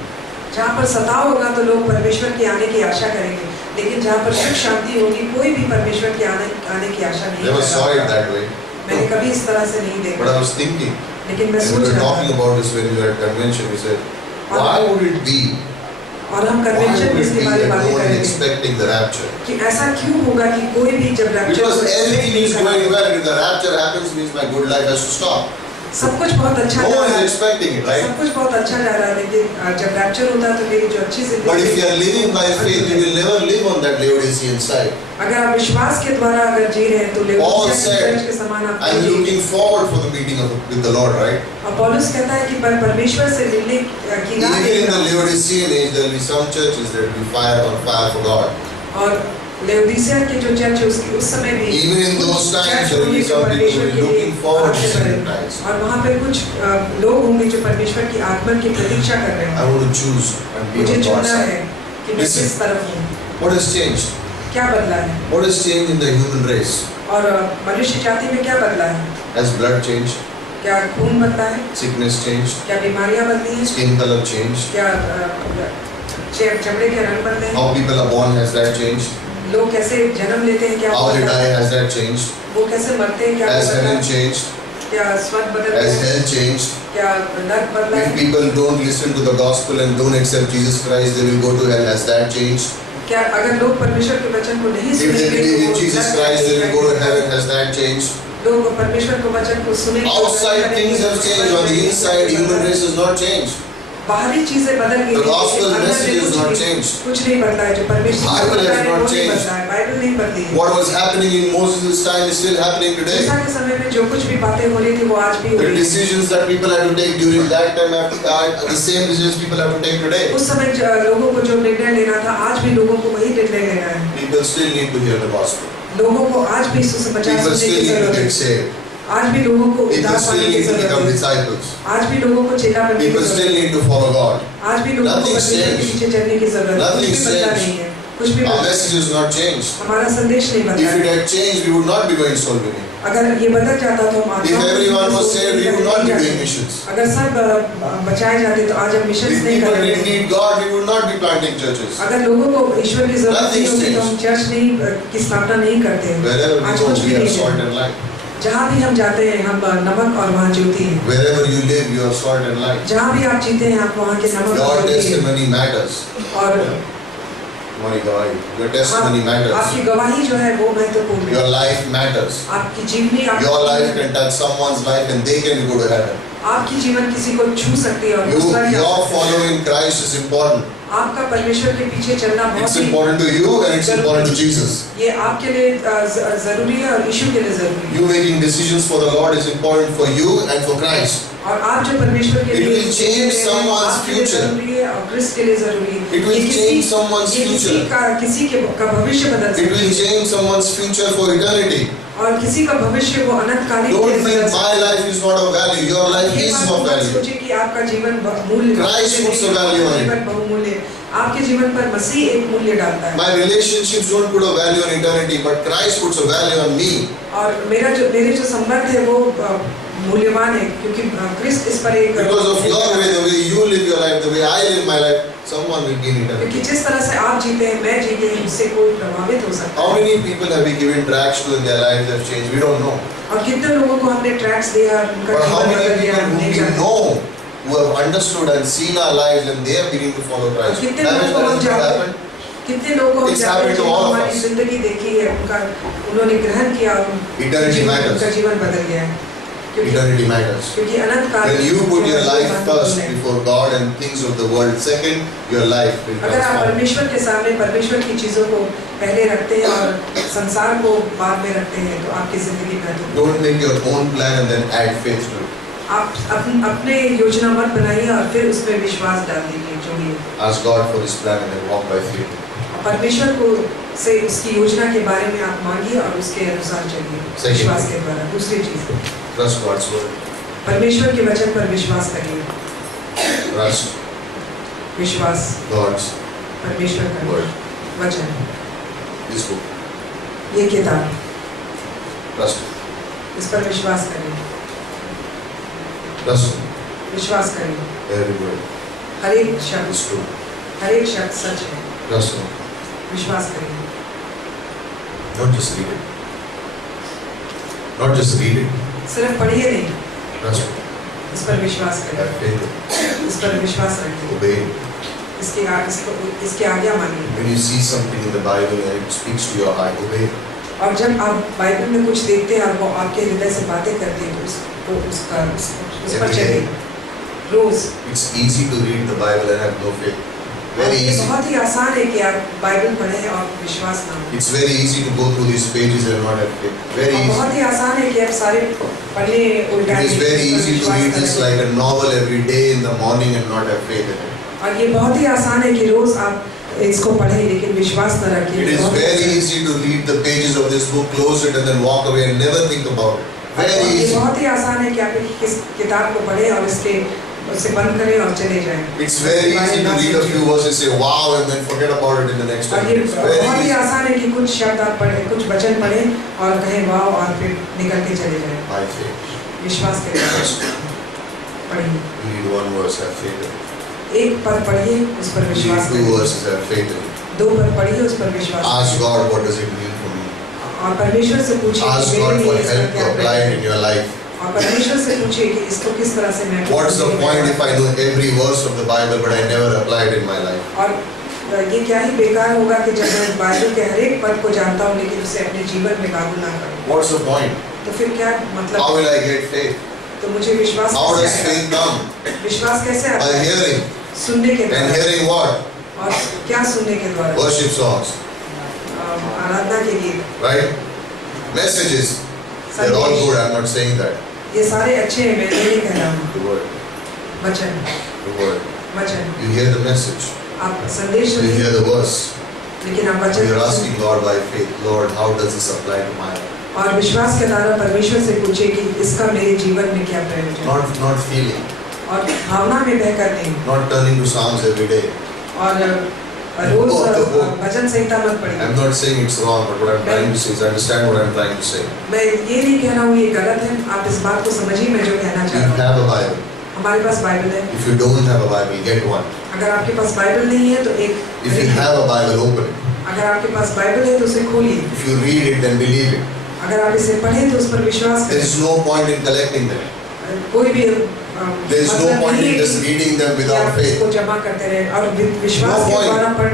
जहाँ पर सताव होगा तो लोग परमेश्वर के आने की आशा करेंगे, लेकिन जहाँ पर सुख शांति होगी कोई भी परमेश्वर के आने की आशा नहीं Never saw it करेगा। that way. मैंने कभी इस तरह से नहीं But I देखा, was thinking, लेकिन मैं and we सोच were रहा talking था about this when we were at convention. We said, why would it be? और हम Why कन्वेंशन would में it इसके be बारे that में no बातें one is करेंगे expecting the rapture? कि ऐसा क्यों होगा कि कोई भी जब rapture Because everything is going well, and if the rapture happens, means my good life has to stop. सब कुछ बहुत अच्छा No जा one रहा is है, expecting it, right? सब कुछ बहुत अच्छा जा रहा है, लेकिन जब रैप्चर होता है तो मेरी जो अच्छी But if you जिंदगी are living by faith, you will never live on that Laodicean side. अगर आप विश्वास के द्वारा अगर जी रहे हैं तो Paul लेओदिकिया said, के चर्च के समान आप I'm जिएंगे। looking forward for the meeting with the Lord, right? और पौलुस कहता है कि परमेश्वर से मिलने की राह Even in देख the रहा हूं। Laodicean age, there will be some churches that will be fire on fire for God. और लेओदिकिया के जो चर्च है उसकी उस समय भी Even in those times, there will be some people who will be looking forward to second times. और वहाँ पे कुछ लोग होंगे जो परमेश्वर की आगमन की प्रतीक्षा कर रहे I हैं। want to choose and be मुझे on God's चुनना side. है कि मैं Listen. किस तरफ हूँ। What has changed? क्या बदला है? What has changed in the human race? और मनुष्य जाति में क्या बदला है? Has blood changed? क्या खून बदला है? Sickness changed? क्या बीमारियाँ बदली हैं? Skin color changed? क्या चमड़े के रंग बदले हैं? How people are born, has that changed? लोग कैसे जन्म लेते हैं? क्या How they बदला die, है? has that changed? वो कैसे मरते हैं? क्या Has बदला heaven है? changed? क्या स्वर्ग बदल Has गया? hell changed? क्या नरक बदला If है? people don't listen to the gospel and don't accept Jesus Christ, they will go to hell. Has that changed? क्या अगर लोग परमेश्वर के वचन को नहीं If they सुनेंगे believe in तो Jesus नरक Christ, they will go to जाएंगे। heaven. Has that changed? लोग परमेश्वर के वचन को सुनेंगे तो Outside things have changed. On the inside, human race has not changed. बाहरी चीजें बदल गई The gospel लेकिन अंदर message में has not changed. कुछ नहीं बदला है। जो परमेश्वर Bible has बदला है not वो नहीं changed. बदला है, बाइबल नहीं बदली है। What was happening in Moses' time is still happening today. मूसा के समय में जो कुछ भी बातें हो रही थी वो आज भी हो The रही है। decisions that people had to take during that time are the same decisions people have to take today. उस समय लोगों को जो निर्णय लेना था आज भी लोगों को वही निर्णय लेना है। People still need to hear the gospel. लोगों को आज भी सुसमाचार People सुनने still की need to जरूरत get है। saved. आज भी लोगों को People उद्धार still पाने की need to जरूरत become है। disciples. आज भी लोगों को चेला बनने की People जरूरत still है। need to follow God. आज भी लोगों को Nothing's परमेश्वर के changed. पीछे चलने की जरूरत है। कुछ Nothing's भी बदला changed. नहीं है। कुछ भी Our बदला message has not changed. हमारा संदेश नहीं बदला If it है। had changed, we would not be going soul winning. अगर ये बदल जाता तो हम If everyone was saved, we would not be doing missions. अगर सब बचाए जाते तो आज हम मिशन If नहीं people कर didn't रहे। need God, we would not be planting churches. अगर लोगों को ईश्वर की जरूरत नहीं Nothing's होती तो हम changed. चर्च नहीं की स्थापना नहीं करते। Wherever we आज go, कुछ भी we are नहीं salt है। and light. जहाँ भी हम जाते हैं हम नमक और वहाँ ज्योति हैं। Wherever you live, you are salt and light. जहाँ भी आप जीते हैं आप वहाँ के नमक Your और ज्योति हैं। testimony matters. और My God, your testimony matters. आपकी गवाही जो है वो महत्वपूर्ण है। Your life matters. आपकी जीवनी Your life can touch someone's life and they can go to heaven. आपकी जीवन किसी को छू सकती है और दूसरा भी Your following Christ is important. आपका परमेश्वर के पीछे चलना It's बहुत ही important to you and it's important to Jesus. ये आपके लिए जरूरी है और यीशु के लिए जरूरी है। You making decisions for the Lord is important for you and for Christ. और आप जो परमेश्वर के It लिए will change someone's आपके लिए future. जरूरी है और क्रिस्त के लिए जरूरी है। It will change someone's ये future. किसी का भविष्य बदल It सकता will है change someone's future for eternity. और किसी का भविष्य वो अनंतकालीन Don't के लिए बदल think सकता my है। life is not of value. Your life ये is बात of मत value. सोचिए कि आपका जीवन बहुमूल्य है। Christ puts a value on it. जीवन बहुमूल्य है। आपके जीवन पर मसीह एक मूल्य डालता है। My relationships don't put a value on eternity, but Christ puts a value on me. और मेरे जो संबंध है वो मूल्यवान है क्योंकि क्रिस्त इस पर एक Because of your way, the way you live your life, the way I live my life, someone will be in eternity. क्योंकि जिस तरह से आप जीते हैं मैं जीते हैं उससे कोई प्रभावित हो सकता है। How many people have we given tracks to in their lives have changed? We don't know. और कितने लोगों को हमने ट्रैक्स दिया उनका But how जीवन many बदल गया people हमने who we जाना। know, who have understood and seen our lives and they are beginning to follow Christ? कितने लोगों को हम Has it जानते happened? हैं कितने लोगों को हम It's जानते happened हैं to जो all of हमारी us. जिंदगी देखी है उन्होंने ग्रहण किया Eternity matters. उनका जीवन बदल गया है Eternity matters. क्योंकि अनंत काल When you put your life first before God and things of the world second, your life will अगर आप transform. परमेश्वर के सामने परमेश्वर की चीजों को पहले रखते हैं और संसार को बाद में रखते हैं तो आपकी जिंदगी महत्वपूर्ण। Don't make your own plan and then add faith to it. आप अपने योजना मत बनाइए और फिर उसमें विश्वास डाल दीजिए जोड़िए। Ask God for His plan and then walk by faith. परमेश्वर को से उसकी योजना के बारे में आप मांगिए और उसके अनुसार चलिए विश्वास के द्वारा। दूसरी चीज Trust God's word. परमेश्वर के वचन पर विश्वास करिए। Trust विश्वास God's परमेश्वर का word. वचन This book. ये किताब Trust it. इस पर विश्वास करिए। Trust Him. विश्वास करिए Every word हर एक शब्द is true. हर एक शब्द सच है। Trust Him. विश्वास करिए Not just read it. Not just read it. सिर्फ पढ़िए नहीं Trust Him. इस पर विश्वास करिए Have faith in it. इस पर विश्वास रखिए Obey it. इसके आज्ञा मानिए। When you see something in the Bible and it speaks to your heart, obey it. और जब आप बाइबल में कुछ देखते हैं और वो आपके हृदय से बातें करती है तो उस पर Every चलिए day. Rose. It's easy to read the Bible and have no faith. Very ये easy. बहुत ही आसान है कि आप बाइबल पढ़ें और विश्वास ना हो। It's very easy to go through these pages and not have faith. Very और easy. बहुत ही आसान है कि आप सारे पढ़े It उल्टाएं is very easy to read this like a novel every day in the morning and not have faith in it. और ये बहुत ही आसान है कि रोज आप इसको पढ़ें लेकिन विश्वास न रखिए। It is very easy to read the pages of this book, close it and then walk away and never think about it. Very ये easy. बहुत ही आसान है कि आप इस किताब को पढ़ें और उसे बंद करें और चले जाएं। It's very easy to read a few verses, say wow, and then forget about it in the next और 10 ये minutes. Very बहुत ही easy. आसान है कि कुछ शब्द आप पढ़ें कुछ वचन पढ़ें और कहें वाव और फिर निकल के चले जाएं। By faith. विश्वास करें पढ़िए Read one verse, have faith in it. एक पद पढ़िए उस पर विश्वास Read two करिए। verses, have faith in it. दो पद पढ़िए उस पर विश्वास Ask करिए। God what does it mean for me. और परमेश्वर से पूछिए Ask कि God मेरे for लिए इसका help क्या to apply it in प्रयोजन है। your life. और परमेश्वर से पूछिए कि इसको किस तरह से मैं What's the point if I know every verse of the Bible but I never apply it in my life? और ये क्या ही बेकार होगा कि जब मैं बाइबल के हर एक पद को जानता हूँ लेकिन उसे अपने जीवन में लागू ना करूँ। What's the point? तो फिर क्या मतलब? How will I get faith? तो मुझे विश्वास How does कैसे faith come? आएगा? विश्वास कैसे आता By है? hearing. सुनने के And द्वारा। hearing what? और क्या सुनने के द्वारा? Worship songs. आराधना के गीत। Right? Messages. They're all good, I'm not saying that. ये सारे अच्छे हैं मैं ये नहीं कह रहा हूँ। The word. वचन The word. वचन You hear the message. आप संदेश You hear सुनिए the verse. लेकिन आप You're वचन asking God by faith, Lord, how does this apply to my life? और विश्वास के द्वारा परमेश्वर से पूछे कि इसका मेरे जीवन में क्या प्रयोजन है। Not feeling. और भावना में बहकर नहीं Not turning to Psalms every day. और रोज भजन संहिता मत पढ़िए। I'm not saying it's wrong, but what I'm trying to say is understand what I'm trying to say. मैं ये नहीं कह रहा हूँ ये गलत है आप इस बात को समझिए मैं जो कहना You चाहता हूँ। have a Bible. हमारे पास बाइबल है। If you don't have a Bible, get one. अगर आपके पास बाइबल नहीं है तो एक If you have a Bible, open it. अगर आपके पास बाइबल है तो उसे खोलिए। If you read it, then believe it. अगर आप इसे पढ़ें तो उस पर विश्वास There करें। is no point in collecting them. कोई भी There is no point in just reading them without faith. को जमा करते रहे और विश्वास No के point. द्वारा पढ़।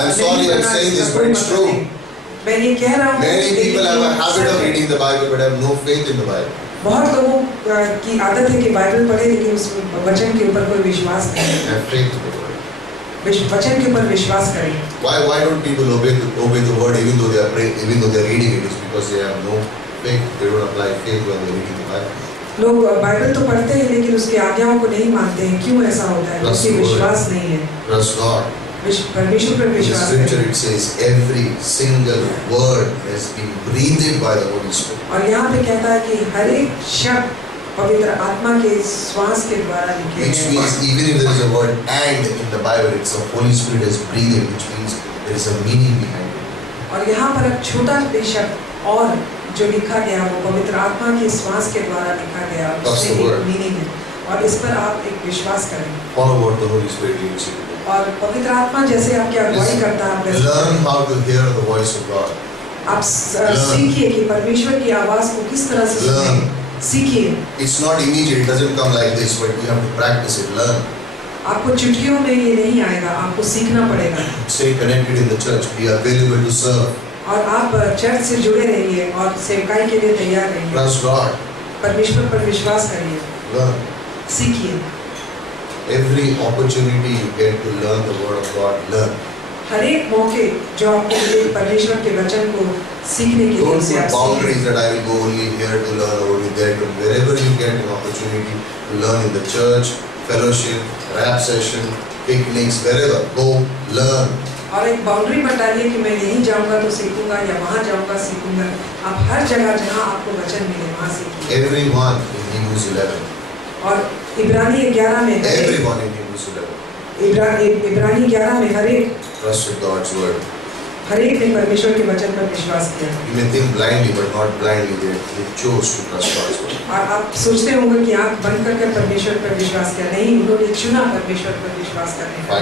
I'm sorry I'm saying this, but it's true. मैं ये कह रहा हूँ। Many people have a habit of reading the Bible but have no faith in the Bible. बहुत लोगों की आदत है कि बाइबल पढ़े लेकिन उस वचन के ऊपर कोई विश्वास नहीं है। Have faith in the Word. वचन के ऊपर विश्वास करें। Why don't people obey the word even though they are praying, even though they are reading it? It's because they have no faith. They don't apply faith when they are reading the Bible. लोग Bible तो पढ़ते हैं लेकिन उसकी आज्ञाओं को नहीं मानते हैं। क्यों ऐसा होता है? Trust क्योंकि the word. विश्वास नहीं है। Trust God. परमेश्वर पर In the विश्वास scripture करें। it says every single word has been breathed by the Holy Spirit. और यहाँ पे कहता है कि हर एक शब्द पवित्र आत्मा के श्वास के द्वारा लिखे Which गए means हैं। even if there is a word "and" in the Bible, it's the Holy Spirit has breathed it, which means there is a meaning behind it. और यहाँ पर एक छोटा भी शब्द और जो लिखा गया वो पवित्र आत्मा के श्वास के द्वारा लिखा गया, That's the उसमें word. एक मीनिंग है और इस पर आप एक विश्वास करें। Follow what the Holy Spirit leads you. और पवित्र आत्मा जैसे आपकी अगुवाई करता है, आप वैसे Learn करें। how to hear the voice of God. आप सीखिए कि परमेश्वर की आवाज को किस तरह से Learn. सुनें। सीखिए। It's not immediate, it doesn't come like this, but you have to practice it, learn. आपको चुटकियों में ये नहीं आएगा, आपको सीखना पड़ेगा। Stay connected in the church, be available to serve. और आप चर्च से जुड़े रहिए और सेवकाई के लिए तैयार रहिए। Trust God. परमेश्वर पर विश्वास करिए। Learn. सीखिए। Every opportunity you get to learn the word of God, learn. हर एक मौके जो आपको मिले परमेश्वर के वचन को सीखने के लिए Don't उसे put आप boundaries सीखें। that I will go only here to learn or only there to. Wherever you get an opportunity to learn in the church, fellowship, rap session, picnics, wherever, go learn. और एक boundary मत डालिए कि मैं यहीं जाऊंगा तो सीखूंगा या वहाँ जाऊंगा सीखूंगा। आप हर जगह जहाँ आपको वचन मिले वहाँ सीखिए। Everyone in Hebrews 11. और इब्रानी 11 में Everyone in Hebrews 11. इब्रानी 11 में हर एक Trusted God's word. ने परमेश्वर के वचन पर विश्वास किया। You may think blindly, but not blindly. They chose to trust God's word. और आप सोचते होंगे कि आंख बंद करके परमेश्वर पर विश्वास किया, नहीं, उन्होंने चुना परमेश्वर पर विश्वास करने का।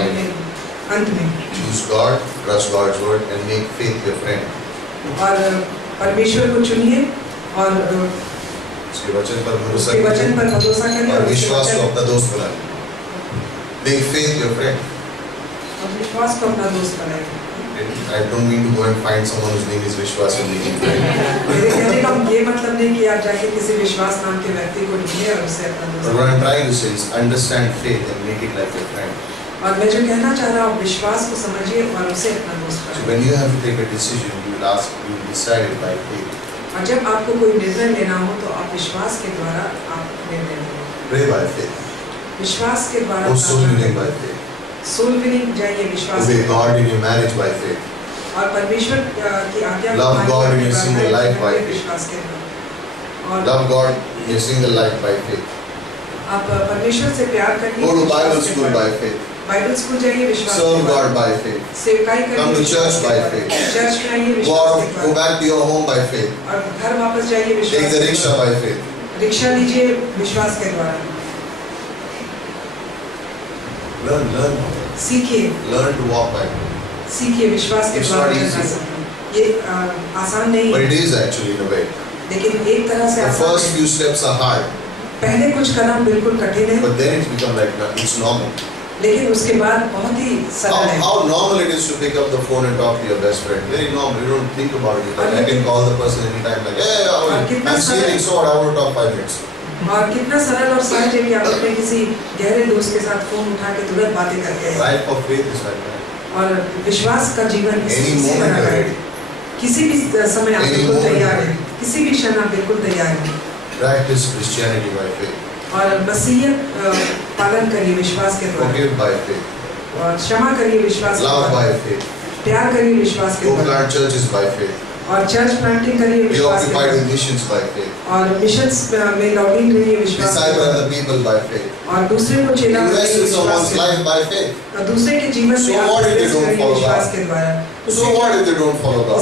अंत में Choose God, trust God's word, and make faith your friend. और परमेश्वर को चुनिए और उसके वचन पर भरोसा उसके वचन पर भरोसा करिए और उसके विश्वास को वचन- अपना दोस्त बनाइए. Make faith your friend. और विश्वास को अपना दोस्त बनाइए। I don't mean to go and find someone whose name is Vishwas and make him friend. मेरे कहने का ये मतलब नहीं कि आप जाके किसी विश्वास नाम के व्यक्ति को ढूंढिए और उसे अपना But दोस्त what I'm बनाइए। trying to say is understand faith and make it like your friend. और मैं जो कहना चाह रहा हूँ, विश्वास को समझिए और उसे अपना दोस्त So बनाइए। when you have to take a decision, you will ask, you will decide it by faith. और जब आपको कोई निर्णय लेना हो तो आप विश्वास के द्वारा आप निर्णय लेंगे। Pray by faith. विश्वास के द्वारा Go soul winning by faith. Soul winning जाइए विश्वास Obey के द्वारा। God in your marriage by faith. और परमेश्वर की आज्ञा को Love मानिए God in your और single life by faith. विश्वास के द्वारा। और Love God in your single life by faith. आप परमेश्वर से प्यार करिए। Go to विश्वास Bible के school द्वारा। by faith. बाइबल स्कूल जाइए विश्वास के Serve द्वारा। God by faith. सेवकाई करिए Come to विश्वास church के by द्वारा। faith. चर्च में आइए Go विश्वास out, के go द्वारा। back to your home by faith. और घर वापस जाइए विश्वास Take the के rickshaw द्वारा। by faith. रिक्शा लीजिए विश्वास के द्वारा। Learn. सीखिए Learn to walk by faith. सीखिए विश्वास के It's द्वारा not चलना easy. सीखिए। ये आसान नहीं But है, it is actually in a way. लेकिन एक तरह से The आसान first है। few steps are hard, पहले कुछ कदम बिल्कुल कठिन है, but then it's become like it's normal. लेकिन उसके बाद बहुत ही सरल है। How normal it is to pick up the phone and talk to your best friend. Very normal. You don't think about it. Like I can call the person anytime. Like, hey, how are you? I'm sleeping, so what? I want to talk 5 minutes. और कितना सरल और सहज है कि आप अपने किसी गहरे दोस्त के साथ फोन उठा के तुरंत बातें करते हैं। Life of faith is like that. और विश्वास का जीवन Any इसी moment तरह you're का है। ready. किसी भी समय आप Any बिल्कुल moment तैयार you're हैं, किसी भी क्षण आप बिल्कुल तैयार हैं। Practice Christianity by faith. और मसीहत पालन करिए विश्वास के द्वारा। Forgive by faith. और क्षमा करिए विश्वास के Love by द्वारा। faith. प्यार करिए विश्वास के Go द्वारा। plant churches by faith. और चर्च प्लांटिंग करिए Be विश्वास के occupied with द्वारा। missions by faith. और मिशंस में लॉगिंग रहिए विश्वास के Disciple द्वारा। other people by faith. और दूसरे को चेला Invest बनाइए in विश्वास someone's के life द्वारा। by faith. और दूसरे के जीवन में So आप what if they invest don't करिए follow विश्वास God? के द्वारा। So what if they don't follow God?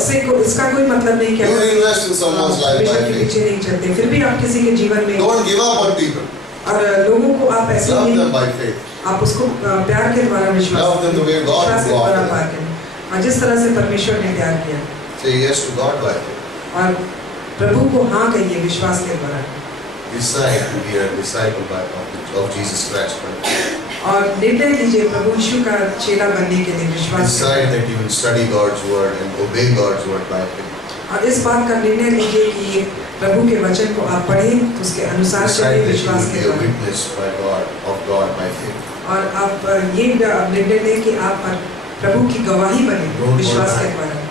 इसका कोई मतलब नहीं कि You आप invest in someone's life by परमेश्वर के faith. पीछे नहीं चलते, फिर भी आप किसी के जीवन में Don't give up on people. और लोगों को आप ऐसे Love them नहीं, by faith. आप उसको प्यार के द्वारा विश्वास Love them the way God विश्वास के द्वारा walked. पार करें। और जिस तरह से परमेश्वर ने प्यार किया Say yes to God by faith. और प्रभु को हाँ कहिए विश्वास के द्वारा। Decide to be a disciple of Jesus Christ by faith. और निर्णय लीजिए प्रभु यीशु का चेला बनने के लिए विश्वास के Decide द्वारा। that you will study God's word and obey God's word by faith. और इस बात का निर्णय लीजिए कि प्रभु के वचन को आप पढ़ें, उसके अनुसार Decide चलिए that you विश्वास will के be a द्वारा। witness by God of God by faith. और आप ये निर्णय लें कि आप प्रभु की गवाही बने Don't विश्वास hold के back. द्वारा,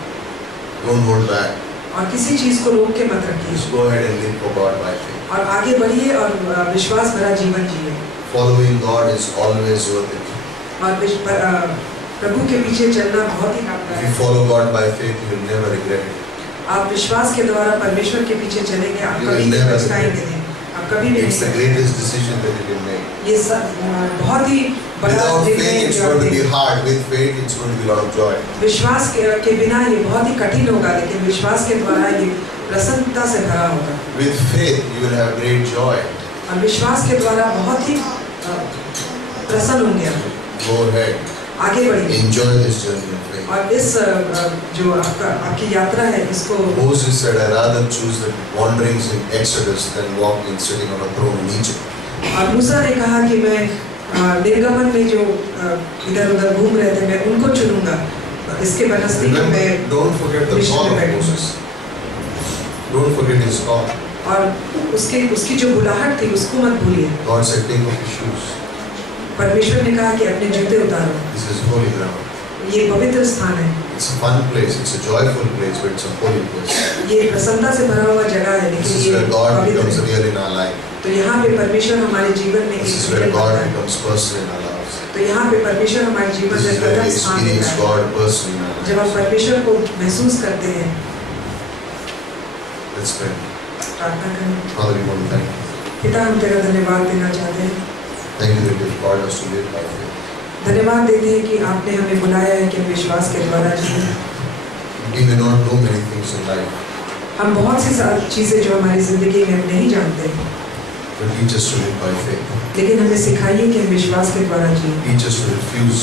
Don't hold back. और किसी चीज को रोक के मत रखिए, Just go ahead and live for God by faith. और आगे बढ़िए और विश्वास भरा जीवन जिए। Following God is always worth it. और प्रभु के पीछे चलना बहुत ही If लाभदायक you है। follow God by faith, you will never regret it. आप विश्वास के द्वारा परमेश्वर के पीछे चलेंगे, आप You कभी will नहीं never पछताएंगे regret. नहीं, आप कभी भी It's the नहीं। greatest decision that you can make. ये बहुत ही बड़ा Without निर्णय faith, है it's जो आप going to be लेंगे। hard. With faith, it's going to be a lot of joy. विश्वास के बिना ये बहुत ही कठिन होगा, लेकिन विश्वास के द्वारा ये प्रसन्नता से भरा होगा। With faith, you will have great joy. और विश्वास के द्वारा बहुत ही प्रसन्न होंगे आप। Go ahead. आगे बढ़िए Enjoy this journey of faith. और इस जो आपकी यात्रा है इसको Moses said, "I rather choose the wanderings in Exodus than walking sitting on a throne in Egypt." और मूसा ने कहा कि मैं निर्गमन में जो इधर उधर घूम रहे थे मैं उनको चुनूंगा, इसके बनस्ती में Remember, मैं don't forget the mission call में of बैठूंगा। Moses. Don't forget his call. और उसकी जो बुलाहट थी उसको मत भूलिए। God said, "Take off your shoes. परमेश्वर ने कहा कि अपने जूते उतारो, This is holy ground. ये पवित्र स्थान है, It's a fun place. It's a joyful place, but it's a holy place. ये प्रसन्नता से भरा हुआ जगह है, This लेकिन is ये where God पवित्र becomes है। real in our life. तो यहाँ पे परमेश्वर हमारे जीवन में This एक is where विजन God करता है। becomes personal in our lives. तो यहाँ पे परमेश्वर हमारे जीवन This में is where we प्रथम स्थान लेता experience है। God personally in our जब lives. आप परमेश्वर को महसूस करते हैं, Let's pray. प्रार्थना करें। Father, we want to thank you. पिता, हम तेरा धन्यवाद देना चाहते हैं। Thank you that you've called us to live by faith. धन्यवाद देते हैं कि आपने हमें बुलाया है कि हम विश्वास के द्वारा जिए। We may not know many things in life, हम बहुत सी चीजें जो हमारी जिंदगी में हम नहीं जानते, but teach us to live by faith. लेकिन हमें सिखाइए कि हम विश्वास के द्वारा जिए, Teach us to refuse,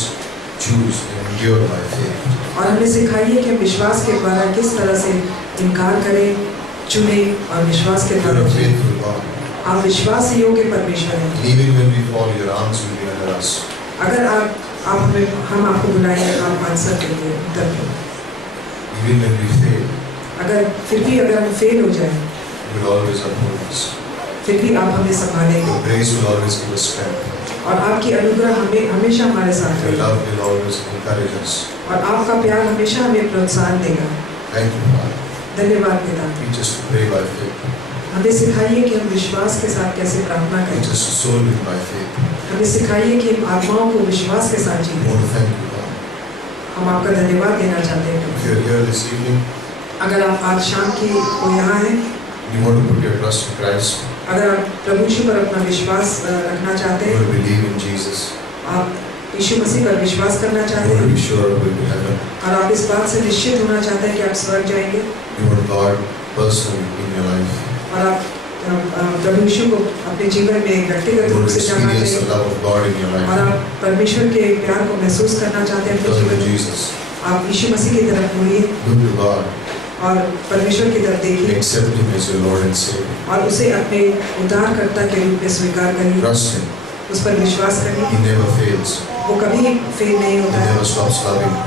choose, and endure by faith. और हमें सिखाइए कि हम विश्वास के द्वारा किस तरह से इनकार करें, चुने और विश्वास के You're द्वारा a जिए। faithful God. आप विश्वास योग्य परमेश्वर हैं। And even when we fall, your arms will be under us. अगर हम आपको बुलाएं, आप आंसर देंगे, उत्तर देंगे। Even when we fail, अगर फिर भी अगर हम फेल हो जाए, you will always uphold us. फिर भी आप हमें संभालेंगे, Your grace will always give us strength. और आपकी अनुग्रह हमें हमेशा हमारे साथ Your रहेगा, love will always encourage us. और आपका प्यार हमेशा हमें प्रोत्साहन देगा। Thank you, Father. धन्यवाद पिता। Teach us to pray by faith. हमें सिखाइए कि हम विश्वास के साथ कैसे प्रार्थना Teach करें। us to soul live by faith. हमें सिखाइए कि हम आत्माओं को विश्वास के साथ I जिएं। want to thank you, God. हम आपका धन्यवाद देना चाहते हैं। If you're here this evening, अगर आप आज शाम को यहाँ हैं, you want to put your trust in Christ, अगर आप प्रभु यीशु पर अपना विश्वास रखना चाहते you हैं, want to believe in Jesus, आप यीशु मसीह पर विश्वास करना you चाहते want to हैं, be sure of going to heaven, और आप इस बात से निश्चित होना चाहते हैं कि आप स्वर्ग जाएंगे, you want God personally in your life, और आप प्रभु यीशु को अपने जीवन में व्यक्तिगत you रूप want to से जानना experience the चाहिए, love of God in your और life, आप परमेश्वर के प्यार को महसूस करना चाहते हैं अपने turn जीवन to में, Jesus, आप यीशु मसीह की तरफ मुड़िए look to God, और परमेश्वर की तरफ देखिए, accept Him as your Lord and Savior, और उसे अपने उद्धारकर्ता के रूप में स्वीकार करिए, trust Him, उस पर विश्वास करिए। He never fails, वो कभी फेल नहीं He होता है, never stops loving,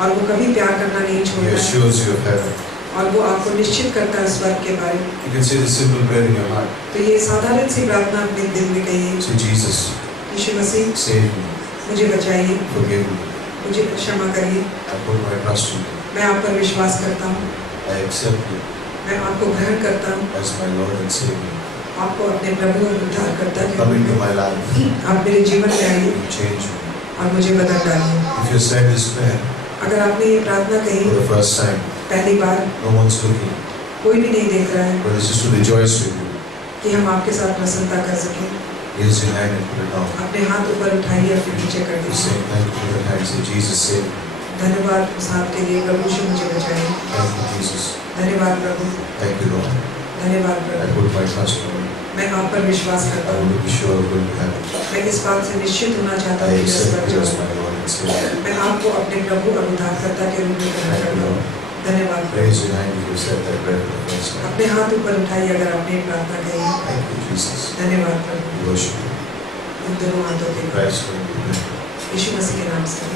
और वो कभी प्यार करना नहीं He छोड़ता है, assures you of heaven. और वो आपको निश्चित करता है स्वर्ग के बारे में। You can say the simple prayer in your heart, तो ये साधारण सी प्रार्थना अपने दिल में कहिए, say, Jesus, यीशु मसीह save me, मुझे बचाइए, forgive me, मुझे क्षमा करिए, I put my trust in you, मैं आप पर विश्वास करता हूँ, I accept you मैं आपको ग्रहण करता हूँ, as my Lord and Savior. आपको अपने प्रभु और उद्धारकर्ता के Come रूप into में my life, आप मेरे जीवन में आइए you change me. और मुझे बदल डालिए। If you said this prayer अगर आपने ये प्रार्थना कही for the first time, पहली बार, no one's looking, कोई भी नहीं देख रहा है but it's just to rejoice with you. कि हम आपके साथ प्रसन्नता कर सकें, Raise your hand and put it down. अपने हाथ ऊपर उठाइए और फिर नीचे कर You दीजिए। say thank you for your hand. Say Jesus save me. धन्यवाद उस हाथ के लिए, प्रभु यीशु मुझे बचाइए। Thank you Jesus. धन्यवाद प्रभु, Thank you Lord. धन्यवाद I Prabhu, put my trust in you. मैं आप पर विश्वास I करता want हूँ, to be sure of going to heaven. मैं इस बात से निश्चित होना चाहता I हूँ कि मैं accept स्वर्ग you as जाऊँ। my Lord and Savior. मैं आपको अपने प्रभु और उद्धारकर्ता के रूप में ग्रहण Thank you करता हूँ। Lord. धन्यवाद प्रभु। Raise your hand if you said that prayer for the first time. अपने हाथ ऊपर उठाइए अगर आपने ये प्रार्थना कही है। Thank you Jesus. धन्यवाद प्रभु। We worship you. इन दोनों हाथों के Christ, we pray. यीशु मसीह के नाम से।